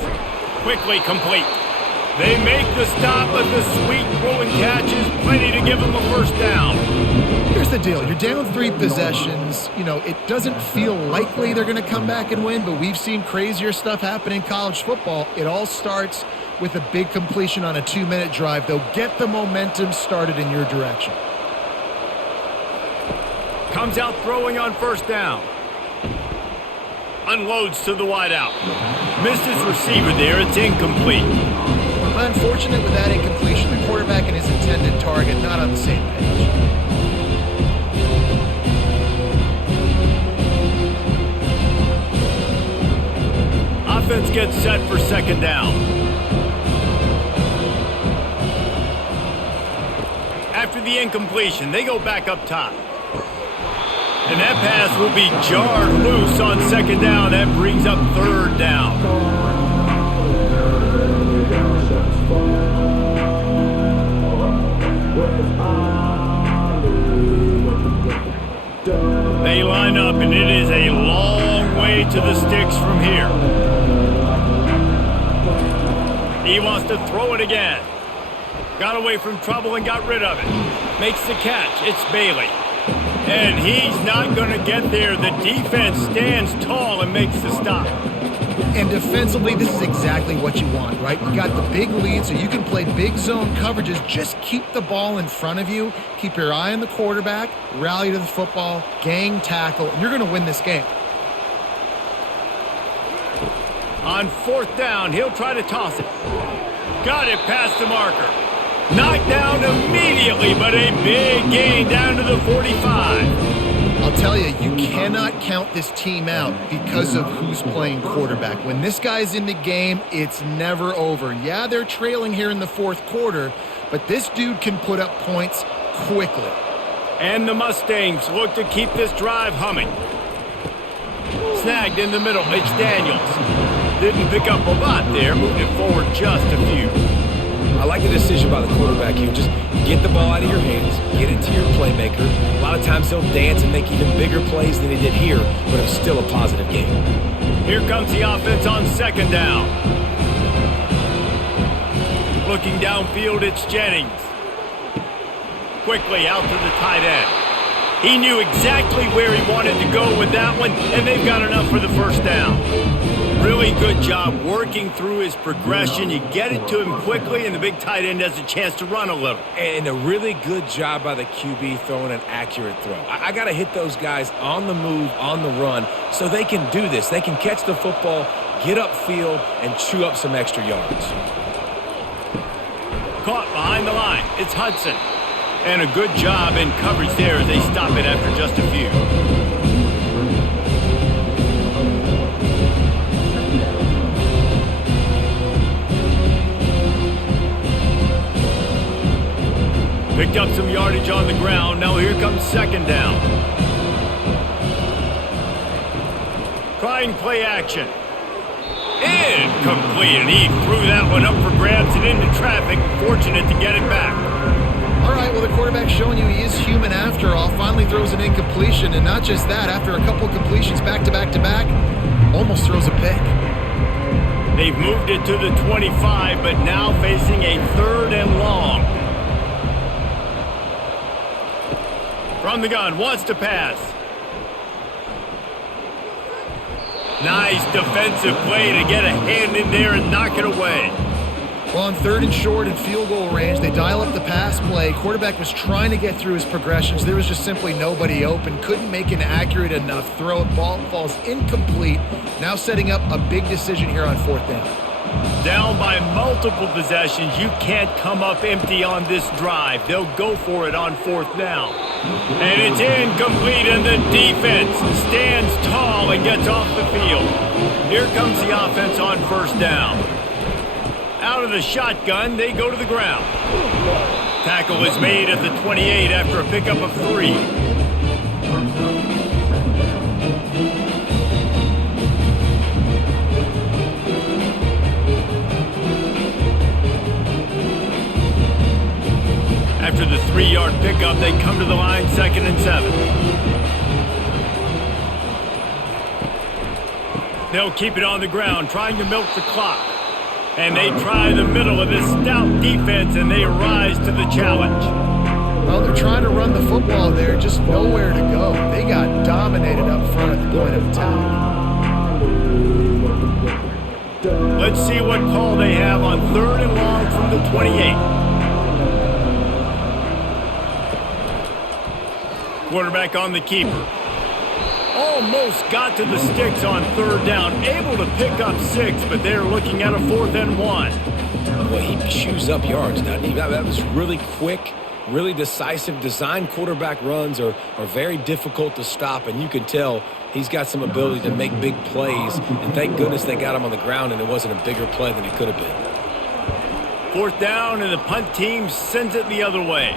Quickly complete. They make the stop, but the sweet throwing catch is plenty to give them a 1st down. Here's the deal. You're down 3 possessions. You know, it doesn't feel likely they're going to come back and win, but we've seen crazier stuff happen in college football. It all starts with a big completion on a 2-minute drive. They'll get the momentum started in your direction. Comes out throwing on 1st down. Unloads to the wideout. Missed his receiver there. It's incomplete. Unfortunate with that incompletion. The quarterback and his intended target not on the same page. Offense gets set for 2nd down. After the incompletion, they go back up top. And that pass will be jarred loose on 2nd down. That brings up 3rd down. They line up, and it is a long way to the sticks from here. He wants to throw it again. Got away from trouble and got rid of it. Makes the catch. It's Bailey. And he's not going to get there. The defense stands tall and makes the stop. And defensively, this is exactly what you want, right? You got the big lead, so you can play big zone coverages. Just keep the ball in front of you. Keep your eye on the quarterback. Rally to the football. Gang tackle. And you're going to win this game. On 4th down, he'll try to toss it. Got it past the marker. Knocked down immediately, but a big gain down to the 45. I'll tell you, you cannot count this team out because of who's playing quarterback. When this guy's in the game, it's never over. Yeah, they're trailing here in the 4th quarter, but this dude can put up points quickly. And the Mustangs look to keep this drive humming. Snagged in the middle, it's Daniels. Didn't pick up a lot there, moved it forward just a few. I like the decision by the quarterback here. Just get the ball out of your hands, get it to your playmaker. A lot of times he'll dance and make even bigger plays than he did here, but it was still a positive game. Here comes the offense on 2nd down. Looking downfield, it's Jennings. Quickly out to the tight end. He knew exactly where he wanted to go with that one, and they've got enough for the 1st down. Really good job working through his progression. You get it to him quickly, and the big tight end has a chance to run a little. And a really good job by the QB throwing an accurate throw. I got to hit those guys on the move, on the run, so they can do this. They can catch the football, get upfield, and chew up some extra yards. Caught behind the line. It's Hudson. And a good job in coverage there as they stop it after just a few. Picked up some yardage on the ground. Now here comes 2nd down. Trying play action. Incomplete. And he threw that one up for grabs and into traffic. Fortunate to get it back. All right, well, the quarterback's showing you he is human after all. Finally throws an incompletion. And not just that, after a couple completions back to back to back, almost throws a pick. They've moved it to the 25, but now facing a 3rd and long. From the gun, wants to pass. Nice defensive play to get a hand in there and knock it away. Well, on 3rd and short and field goal range, they dial up the pass play. Quarterback was trying to get through his progressions. There was just simply nobody open. Couldn't make an accurate enough throw. Ball falls incomplete. Now setting up a big decision here on 4th down. Down by multiple possessions. You can't come up empty on this drive. They'll go for it on 4th down. And it's incomplete, and the defense stands tall and gets off the field. Here comes the offense on 1st down. Out of the shotgun, they go to the ground. Tackle is made at the 28 after a pickup of 3. After the 3-yard pickup, they come to the line 2nd and 7. They'll keep it on the ground, trying to milk the clock. And they try the middle of this stout defense, and they rise to the challenge. Well, they're trying to run the football there, just nowhere to go. They got dominated up front at the point of attack. Let's see what call they have on 3rd and long from the 28. Quarterback on the keeper. Almost got to the sticks on 3rd down. Able to pick up 6, but they're looking at a 4th and 1. Well, he chews up yards, doesn't he? That was really quick, really decisive. Design quarterback runs are very difficult to stop, and you can tell he's got some ability to make big plays. And thank goodness they got him on the ground and it wasn't a bigger play than it could have been. 4th down, and the punt team sends it the other way.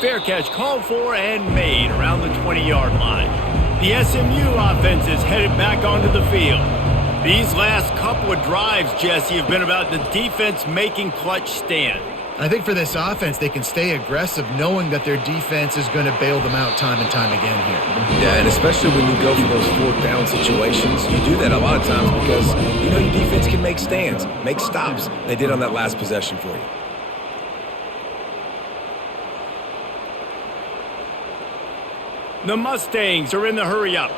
Fair catch called for and made around the 20-yard line. The SMU offense is headed back onto the field. These last couple of drives, Jesse, have been about the defense making clutch stand. I think for this offense, they can stay aggressive knowing that their defense is going to bail them out time and time again here. Yeah, and especially when you go for those 4th down situations, you do that a lot of times because, you know, your defense can make stands, make stops. They did on that last possession for you. The Mustangs are in the hurry-up.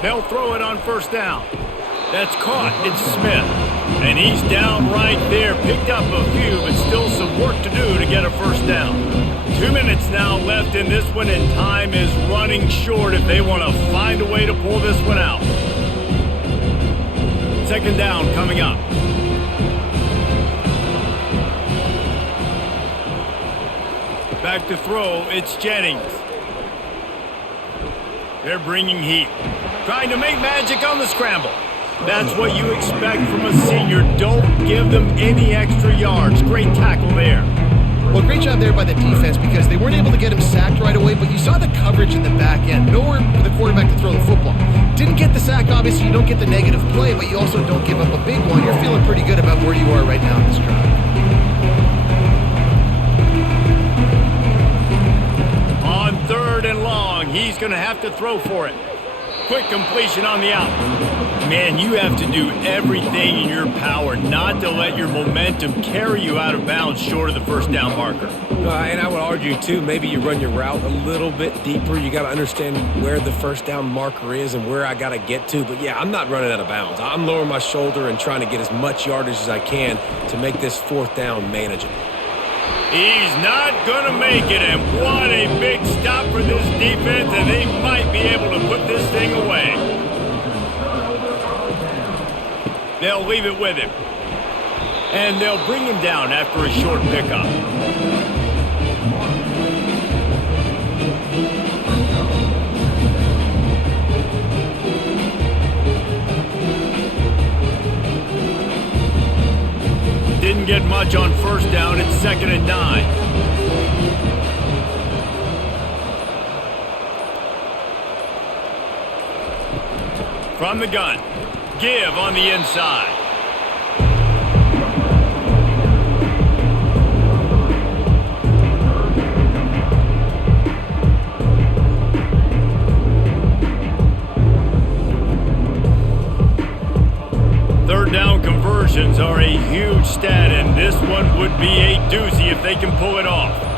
They'll throw it on 1st down. That's caught. It's Smith. And he's down right there. Picked up a few, but still some work to do to get a 1st down. 2 minutes now left in this one, and time is running short if they want to find a way to pull this one out. 2nd down coming up. Back to throw, it's Jennings. They're bringing heat. Trying to make magic on the scramble. That's what you expect from a senior. Don't give them any extra yards. Great tackle there. Well, great job there by the defense because they weren't able to get him sacked right away, but you saw the coverage in the back end. Nowhere for the quarterback to throw the football. Didn't get the sack, obviously. You don't get the negative play, but you also don't give up a big one. You're feeling pretty good about where you are right now in this drive. On 3rd and long, he's going to have to throw for it. Quick completion on the out. Man, you have to do everything in your power not to let your momentum carry you out of bounds short of the 1st down marker. And I would argue, too, maybe you run your route a little bit deeper. You got to understand where the 1st down marker is and where I got to get to. But, yeah, I'm not running out of bounds. I'm lowering my shoulder and trying to get as much yardage as I can to make this 4th down manageable. He's not going to make it, and what a big stop for this defense, and they might be able to put this thing away. They'll leave it with him. And they'll bring him down after a short pickup. Didn't get much on 1st down. It's 2nd and 9. From the gun. Give on the inside. Third down conversions are a huge stat, and this one would be a doozy if they can pull it off.